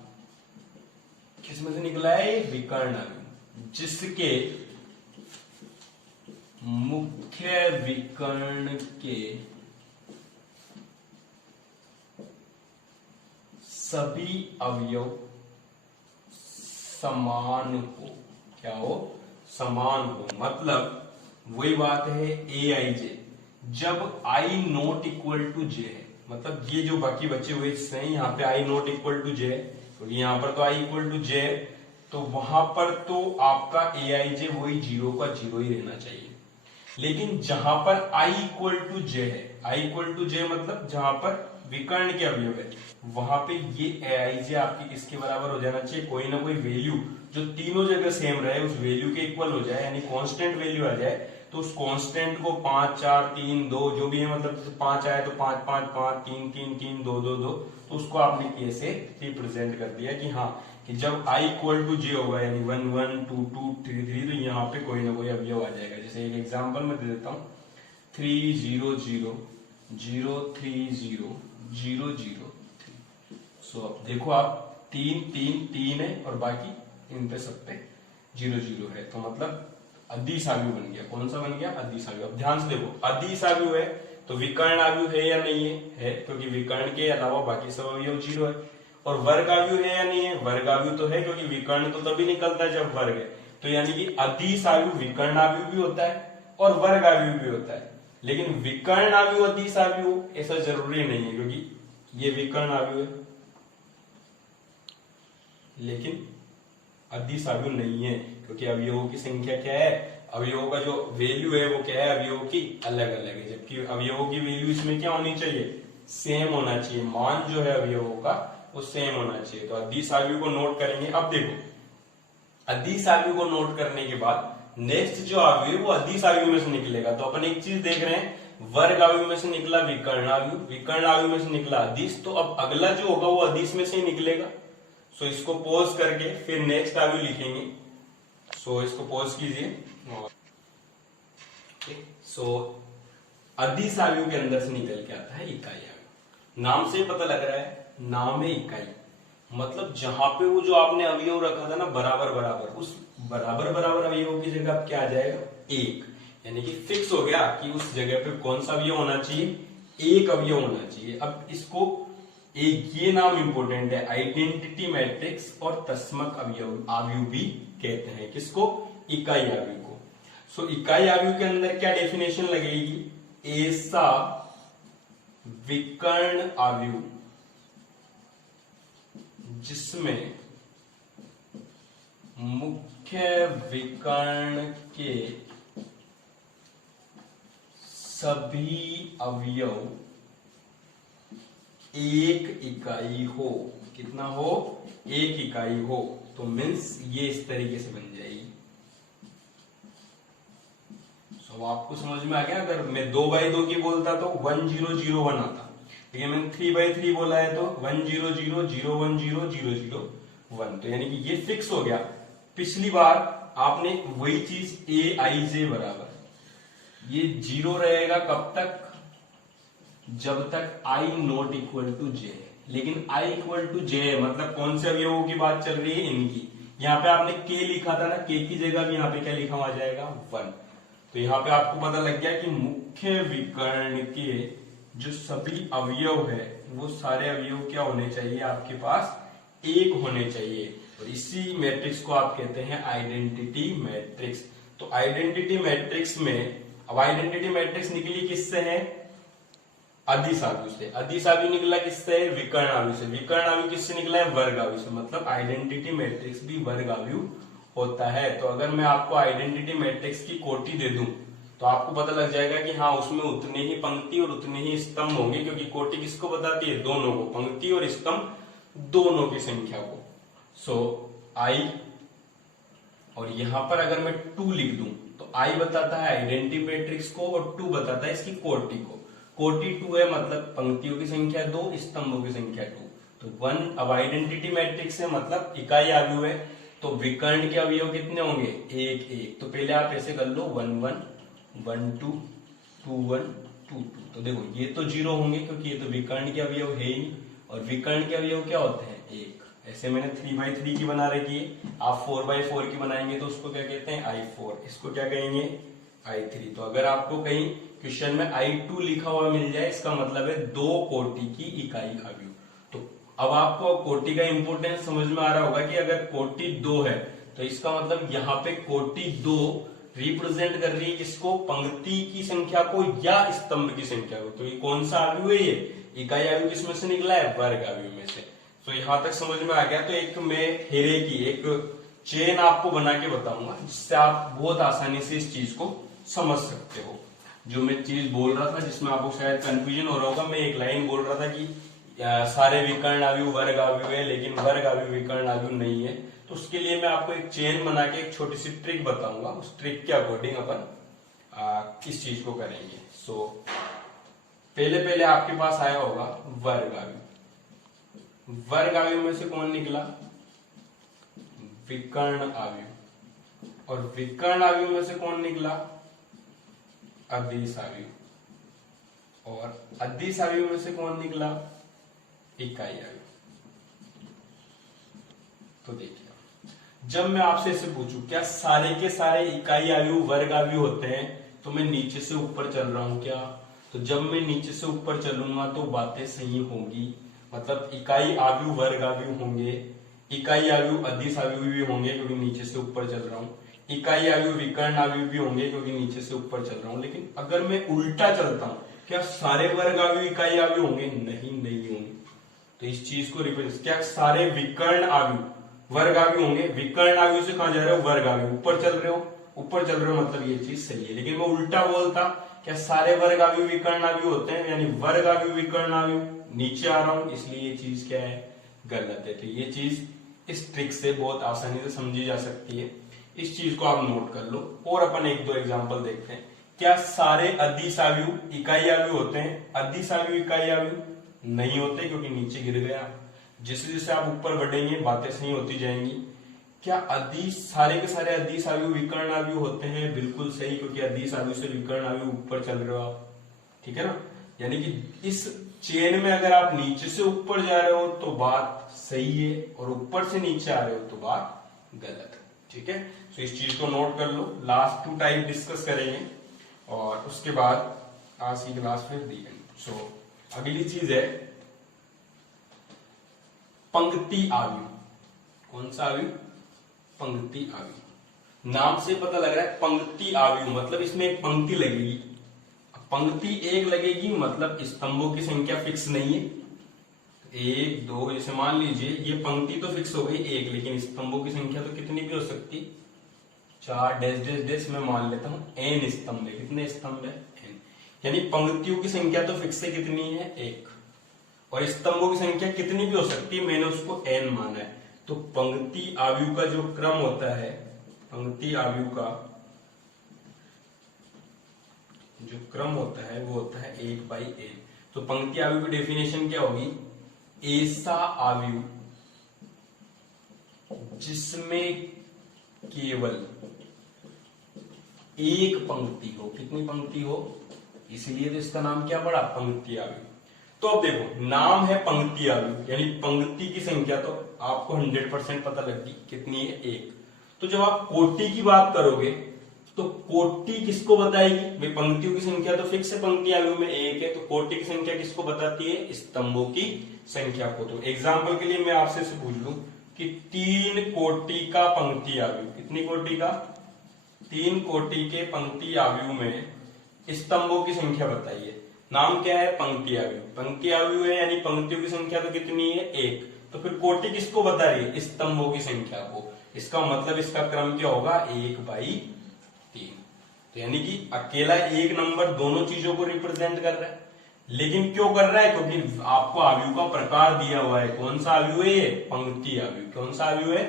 किसमें से निकला है? विकर्ण आव्यूह जिसके मुख्य विकर्ण के सभी अवयव समान हो। क्या हो? समान हो, मतलब वही बात है aij जब i not equal to j है, मतलब ये जो बाकी बचे हुए हैं यहाँ पे i not equal to j, तो यहाँ पर तो i इक्वल टू j, तो वहां पर तो आपका aij वही 0 का 0 ही रहना चाहिए। लेकिन जहां पर i इक्वल टू जे है, i इक्वल टू जे मतलब जहां पर विकर्ण के अवयव है, वहां पे ये aij आपकी किसके बराबर हो जाना चाहिए, कोई ना कोई वैल्यू जो तीनों जगह सेम रहे उस वैल्यू के इक्वल हो जाए, यानी कांस्टेंट वैल्यू आ जाए। तो उस कांस्टेंट को 5 4 3 2 जो भी है, मतलब 5 आए तो 5 5 5 3 3 3 2 2 2, तो उसको आपने कैसे रिप्रेजेंट कर दिया कि हाँ कि जब i इक्वल टू जे होगा यानी 1 1 2 2 3 3, तो यहाँ पे कोई ना कोई अवयव आ जाएगा। जैसे एक एग्जांपल मैं दे देता हूँ, 3 0 0 0 3 0 0 0 3। सो अब देखो आप 3 3 3 है और बाकी इन पे सब पे 0 0 है, तो मतलब अदिश आव्यूह बन गया। कौन सा बन गया, अदिश आव्यूह। अब ध्यान से देखो, अदिश आव्यूह है तो विकर्ण आव्यूह है या नहीं है, क्योंकि विकर्ण के अलावा बाकी सब अवयव 0 है। और वर्ग आव्यूह है या नहीं है, वर्ग आव्यूह तो है, क्योंकि विकर्ण तो तभी निकलता है जब वर्ग है। तो यानी कि अदिश आव्यूह विकर्ण आव्यूह भी होता है और वर्ग आव्यूह भी होता है, लेकिन विकर्ण आव्यूह अदिश आव्यूह ऐसा जरूरी नहीं है, क्योंकि ये विकर्ण आव्यूह है लेकिन अदिश आव्यूह नहीं है, क्योंकि अवयवों की संख्या क्या है, अवयवों का जो वैल्यू है वो क्या है, अवयवों की अलग अलग है। जबकि अवयवों की वैल्यू इसमें क्या होनी चाहिए, सेम होना चाहिए। मान जो है अवयवों का वो सेम होना चाहिए। तो अदिश आव्यूह को नोट करेंगे। अब देखो, अदिश आव्यूह को नोट करने के बाद नेक्स्ट जो आव्यूह वो अदिश आव्यूह में से निकलेगा। तो अपन एक चीज देख रहे हैं, वर्ग आव्यूह में से निकला विकर्ण आव्यूह, विकर्ण आव्यूह में से निकला अदिश, तो अब अगला जो होगा वो अदिश में से ही निकलेगा। सो इसको पॉज करके फिर नेक्स्ट आव्यूह लिखेंगे। सो इसको पॉज कीजिए। सो अदिश आव्यूह के अंदर से निकल के आता है इकाई आव्यूह। नाम से पता लग रहा है, नाम है इकाई, मतलब जहां पे वो जो आपने अवयव रखा था ना बराबर बराबर, उस बराबर बराबर अवयव की जगह अब क्या आ जाएगा, एक, यानी कि फिक्स हो गया कि उस जगह पे कौन सा अवयव होना चाहिए, एक अवयव होना चाहिए। अब इसको एक ये नाम इंपॉर्टेंट है, आइडेंटिटी मैट्रिक्स और तस्मक आव्यूह भी कहते हैं। किसको, इकाई आव्यूह को। सो इकाई आव्यूह के अंदर क्या डेफिनेशन लगेगी, ऐसा विकर्ण आव्यूह जिसमें मुख्य विकर्ण के सभी अवयव एक इकाई हो। कितना हो, एक इकाई हो। तो मीन्स ये इस तरीके से बन जाएगी। सो आपको समझ में आ गया। अगर मैं 2/2 की बोलता तो 1 0 0 1 आता, लेकिन मैंने 3/3 बोला है तो 1 0 0 0 1 0 0 0 1। तो यानी कि ये फिक्स हो गया। पिछली बार आपने वही चीज aij बराबर, ये 0 रहेगा कब तक, जब तक i not equal to j है। लेकिन i इक्वल टू j है मतलब कौन से अवयवों की बात चल रही है, इनकी। यहाँ पे आपने k लिखा था ना, k की जगह भी यहाँ पे क्या लिखा हुआ जाएगा, 1। तो यहाँ पे आपको पता लग गया कि मुख्य विकर्ण के जो सभी अवयव है वो सारे अवयव क्या होने चाहिए, आपके पास एक होने चाहिए। और इसी मैट्रिक्स को आप कहते हैं आइडेंटिटी मैट्रिक्स। तो आइडेंटिटी मैट्रिक्स में, अब आइडेंटिटी मैट्रिक्स निकली किससे है, अदिश आव्यूह से। अदिश आव्यूह निकला किससे, विकर्ण आव्यूह से। विकर्ण आव्यूह किससे निकला है, वर्ग आव्यूह से। मतलब आइडेंटिटी मैट्रिक्स भी वर्ग आव्यूह होता है। तो अगर मैं आपको आइडेंटिटी मैट्रिक्स की कोटि दे दूं तो आपको पता लग जाएगा कि हाँ उसमें उतने ही पंक्ति और उतने ही स्तंभ होंगे, क्योंकि कोटि किसको बताती है, दोनों को, पंक्ति और स्तंभ दोनों की संख्या को। सो आई, और यहां पर अगर मैं 2 लिख दूं तो आई बताता है आइडेंटिटी मैट्रिक्स को और 2 बताता है इसकी कोटि को। कोटि 2 है मतलब पंक्तियों की संख्या 2, स्तंभों की संख्या 2। तो 1। अब आइडेंटिटी मैट्रिक्स है मतलब इकाई आव्यूह है, तो विकर्ण के अवयव कितने होंगे, 1 1। तो पहले आप ऐसे कर लो 1 1 1 2 2 1 2 2। तो देखो ये तो 0 होंगे क्योंकि ये तो विकर्ण के अवयव है ही, और विकर्ण के अवयव क्या होते हैं, 1। ऐसे मैंने 3/3 की बना रखी है। आप 4/4 की बनाएंगे तो उसको क्या कहते हैं, i4। इसको क्या कहेंगे, i3। तो अगर आपको कहीं क्वेश्चन में i2 लिखा हुआ मिल जाए, इसका मतलब है 2 कोटि की इकाई आव्यूह। तो अब आपको कोटि का इंपोर्टेंस समझ में आ रहा होगा कि अगर कोटि 2 है तो इसका मतलब यहाँ पे कोटि 2 रिप्रेजेंट कर रही है किसको, पंक्ति की संख्या को या स्तंभ की संख्या को। तो ये कौन सा आव्यूह है, ये इकाई आव्यूह किसमें से निकला है, वर्ग आव्यूह में से। तो यहां तक समझ में आ गया। तो एक मैं हेरे की एक चेन आपको बना के बताऊंगा जिससे आप बहुत आसानी से इस चीज को समझ सकते हो। जो मैं चीज बोल रहा था जिसमें आपको शायद कंफ्यूजन हो रहा होगा, मैं एक लाइन बोल रहा था कि सारे विकर्ण आव्यूह वर्ग आव्यूह है, लेकिन वर्ग आव्यूह विकर्ण आव्यूह नहीं है। तो उसके लिए मैं आपको एक चेन बना के एक छोटी सी ट्रिक बताऊंगा, उस ट्रिक के अकॉर्डिंग अपन इस चीज को करेंगे। सो पहले पहले आपके पास आया होगा वर्ग आव्यूह। वर्ग आव्यूह में से कौन निकला? विकर्ण आव्यूह। और विकर्ण आव्यूह में से कौन निकला? अदिश आव्यूह। और अदिश आव्यूह में से कौन निकला? इकाई आव्यूह। तो देखिए, जब मैं आपसे इसे पूछूं क्या सारे के सारे इकाई आव्यूह वर्ग आव्यूह होते हैं, तो मैं नीचे से ऊपर चल रहा हूं क्या? तो जब मैं नीचे से ऊपर चलूंगा तो बातें सही होंगी, मतलब इकाई आव्यूह वर्ग आव्यूह होंगे, इकाई आव्यूह अदिश आव्यूह भी होंगे क्योंकि नीचे से ऊपर चल रहा हूं, इकाई आव्यूह विकर्ण आव्यूह भी होंगे क्योंकि नीचे से ऊपर चल रहा हूं। लेकिन अगर मैं उल्टा चलता हूं, क्या सारे वर्ग आव्यूह इकाई आव्यूह होंगे? नहीं होंगे। तो इस चीज को रिप्रेजेंट, क्या सारे विकर्ण आव्यूह वर्ग आव्यूह होंगे? विकर्ण आव्यूह से कहां जा रहे हो? वर्ग आव्यूह। ऊपर चल रहे हो, ऊपर चल रहे हो, मतलब ये चीज सही है। लेकिन मैं उल्टा बोलता, क्या सारे वर्ग आव्यूह विकर्ण आव्यूह होते हैं? यानी वर्ग आव्यूह विकर्ण आव्यूह, नीचे आ रहा हूं, इसलिए ये चीज क्या है? गलत है। तो ये चीज इस ट्रिक से बहुत आसानी से समझी जा सकती है। इस चीज को आप नोट कर लो। और अपन एक दो एग्जांपल देखते हैं। क्या सारे अदिश आव्यूह इकाई आव्यूह होते हैं? अदिश आव्यूह इकाई आव्यूह नहीं होते क्योंकि नीचे गिर गया। जैसे जैसे आप ऊपर बढ़ेंगे बातें सही होती जाएंगी। क्या अदिश, सारे के सारे अदिश आव्यूह विकर्ण आव्यूह होते हैं? बिल्कुल सही, क्योंकि अदिश आव्यूह से विकर्ण आव्यूह ऊपर चल रहे हो आप, ठीक है ना। यानी कि इस चेन में अगर आप नीचे से ऊपर जा रहे हो तो बात सही है, और ऊपर से नीचे आ रहे हो तो बात गलत है, ठीक है। तो इस चीज को नोट कर लो। लास्ट 2 टाइप डिस्कस करेंगे और उसके बाद आज की क्लास फिर दी गई। सो अगली चीज है पंक्ति आव्यूह। कौन सा आव्यूह? पंक्ति आव्यूह। नाम से पता लग रहा है पंक्ति आव्यूह, मतलब इसमें एक पंक्ति लगेगी। पंक्ति एक लगेगी मतलब स्तंभों की संख्या फिक्स नहीं है, 1 2, जैसे मान लीजिए ये पंक्ति तो फिक्स हो गई 1, लेकिन स्तंभों की संख्या तो कितनी भी हो सकती? 4 डैश डैश डैश, मैं मान लेता हूं n स्तंभ है। कितने स्तंभ है? n। यानी पंक्तियों की संख्या तो फिक्स है, कितनी है? 1। और स्तंभों की संख्या कितनी भी हो सकती है, मैंने उसको n माना है। तो पंक्ति आव्यूह का जो क्रम होता है, पंक्ति आव्यूह का जो क्रम होता है वो होता है 1/n। तो पंक्ति आव्यूह की डेफिनेशन क्या होगी? ऐसा आव्यूह जिसमें केवल एक पंक्ति हो। कितनी पंक्ति हो? इसलिए तो इसका नाम क्या पड़ा? पंक्ति आव्यूह। तो अब देखो, नाम है पंक्ति आव्यूह, यानी पंक्ति की संख्या तो आपको 100% पता लग गई, कितनी है? 1। तो जब आप कोटि की बात करोगे तो कोटि किसको बताएगी? भाई पंक्तियों की संख्या तो फिक्स है, पंक्ति आव्यूह में 1 है, तो कोटि की संख्या किसको बताती है? स्तंभों की संख्या को। तो एग्जाम्पल के लिए मैं आपसे पूछ लूं कि 3 कोटि का पंक्ति आव्यूह, कितनी कोटि का? 3 कोटि के पंक्ति आव्यूह में स्तंभों की संख्या बताइए। नाम क्या है? पंक्ति आव्यूह। पंक्ति आव्यूह है यानी पंक्तियों की संख्या तो कितनी है? 1। तो फिर कोटि किसको बता रही है? स्तंभों की संख्या को। इसका मतलब इसका क्रम क्या होगा? 1/3। तो यानी कि अकेला एक नंबर दोनों चीजों को रिप्रेजेंट कर रहा है। लेकिन क्यों कर रहा है? क्योंकि आपको आव्यूह का प्रकार दिया हुआ है। कौन सा आव्यूह है ये? पंक्ति आव्यूह। कौन सा आव्यूह है?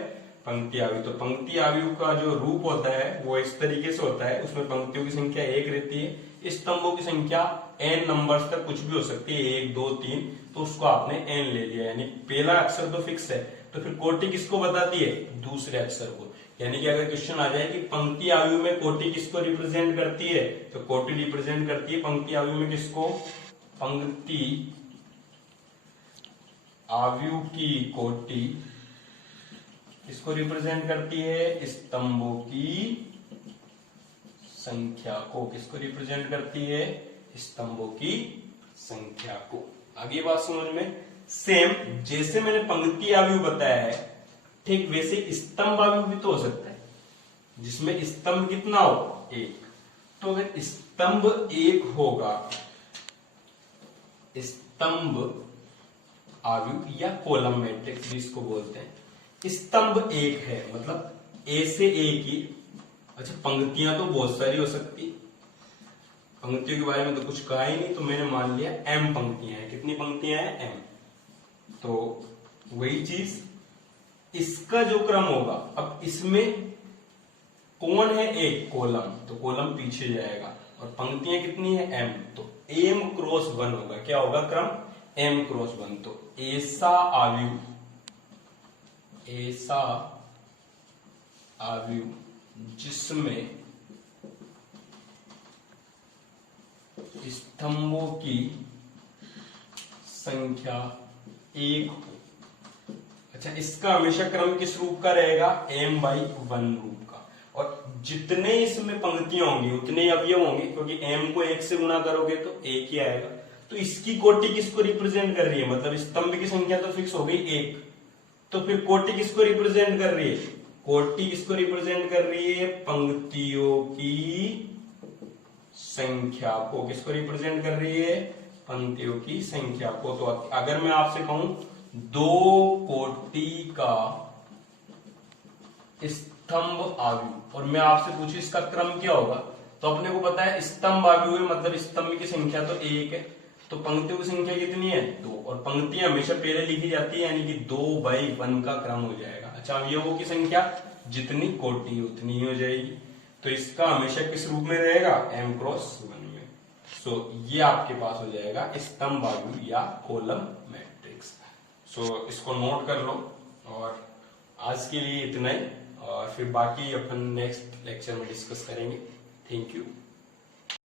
पंक्ति आव्यूह। तो पंक्ति आव्यूह का जो रूप होता है वो इस तरीके से होता है, उसमें पंक्तियों की संख्या 1 रहती है, स्तंभों की संख्या n नंबर्स तक कुछ भी हो सकती है, 1 2 3, तो उसको आपने n ले लिया, यानी पहला अक्षर तो फिक्स है। तो फिर कोटि किसको बताती है? दूसरे अक्षर को। यानी कि अगर क्वेश्चन आ जाए कि पंक्ति आव्यूह में कोटि किसको रिप्रेजेंट करती है, तो कोटि रिप्रेजेंट करती है पंक्ति आव्यूह में किसको? पंक्ति आव्यूह की कोटि किसको रिप्रेजेंट करती है? स्तंभों की संख्या को। किसको रिप्रेजेंट करती है? स्तंभों की संख्या को। आगे बात समझ में? सेम जैसे मैंने पंक्ति आव्यूह बताया है, ठीक वैसे स्तंभ आव्यूह भी तो हो सकता है, जिसमें स्तंभ कितना हो? 1। तो अगर स्तंभ 1 होगा, स्तंभ आव्यूह या कॉलम मैट्रिक्स जिसको बोलते हैं, स्तंभ 1 है मतलब ए से 1 ही। अच्छा, पंक्तियां तो बहुत सारी हो सकती, पंक्तियों के बारे में तो कुछ कहा ही नहीं, तो मैंने मान लिया m पंक्तियां हैं। कितनी पंक्तियां हैं? m। तो वही चीज इसका जो क्रम होगा, अब इसमें कौन है? एक कॉलम, तो कॉलम पीछे जाएगा, और पंक्तियां कितनी है? m, तो m क्रॉस 1 होगा। क्या होगा क्रम? m cross 1। तो ऐसा आव्यूह जिसमें स्तंभों की संख्या 1 हो। अच्छा, इसका हमेशा क्रम किस रूप का रहेगा? m/1 रूप का। और जितने इसमें पंक्तियां होंगी उतने अवयव होंगे, क्योंकि m को 1 से गुणा करोगे तो 1 ही आएगा। तो इसकी कोटि किसको रिप्रेजेंट कर रही है? मतलब स्तंभ की संख्या तो फिक्स हो गई 1, तो फिर कोटि किसको रिप्रेजेंट कर रही है? कोटि किसको रिप्रेजेंट कर रही है? पंक्तियों की संख्या को। किसको रिप्रेजेंट कर रही है? पंक्तियों की संख्या को। तो अगर मैं आपसे कहूं 2 कोटि का स्तंभ आव्यूह, और मैं आपसे पूछूं इसका क्रम क्या होगा, तो अपने को पता है स्तंभ आव्यूह है, मतलब स्तंभ की संख्या तो 1 है, तो पंक्तियों की संख्या कितनी है? 2, और पंक्तियां हमेशा पहले लिखी जाती है, यानी कि 2/1 का क्रम हो जाएगा। अच्छा, अवयवों की संख्या जितनी कोटि उतनी ही हो जाएगी, तो इसका हमेशा किस रूप में रहेगा? m/1 में। सो ये आपके पास हो जाएगा स्तंभ आव्यूह या कॉलम मैट्रिक्स। सो इसको नोट कर लो, और आज के लिए इतना ही, और फिर बाकी अपन नेक्स्ट लेक्चर में डिस्कस करेंगे। Thank you.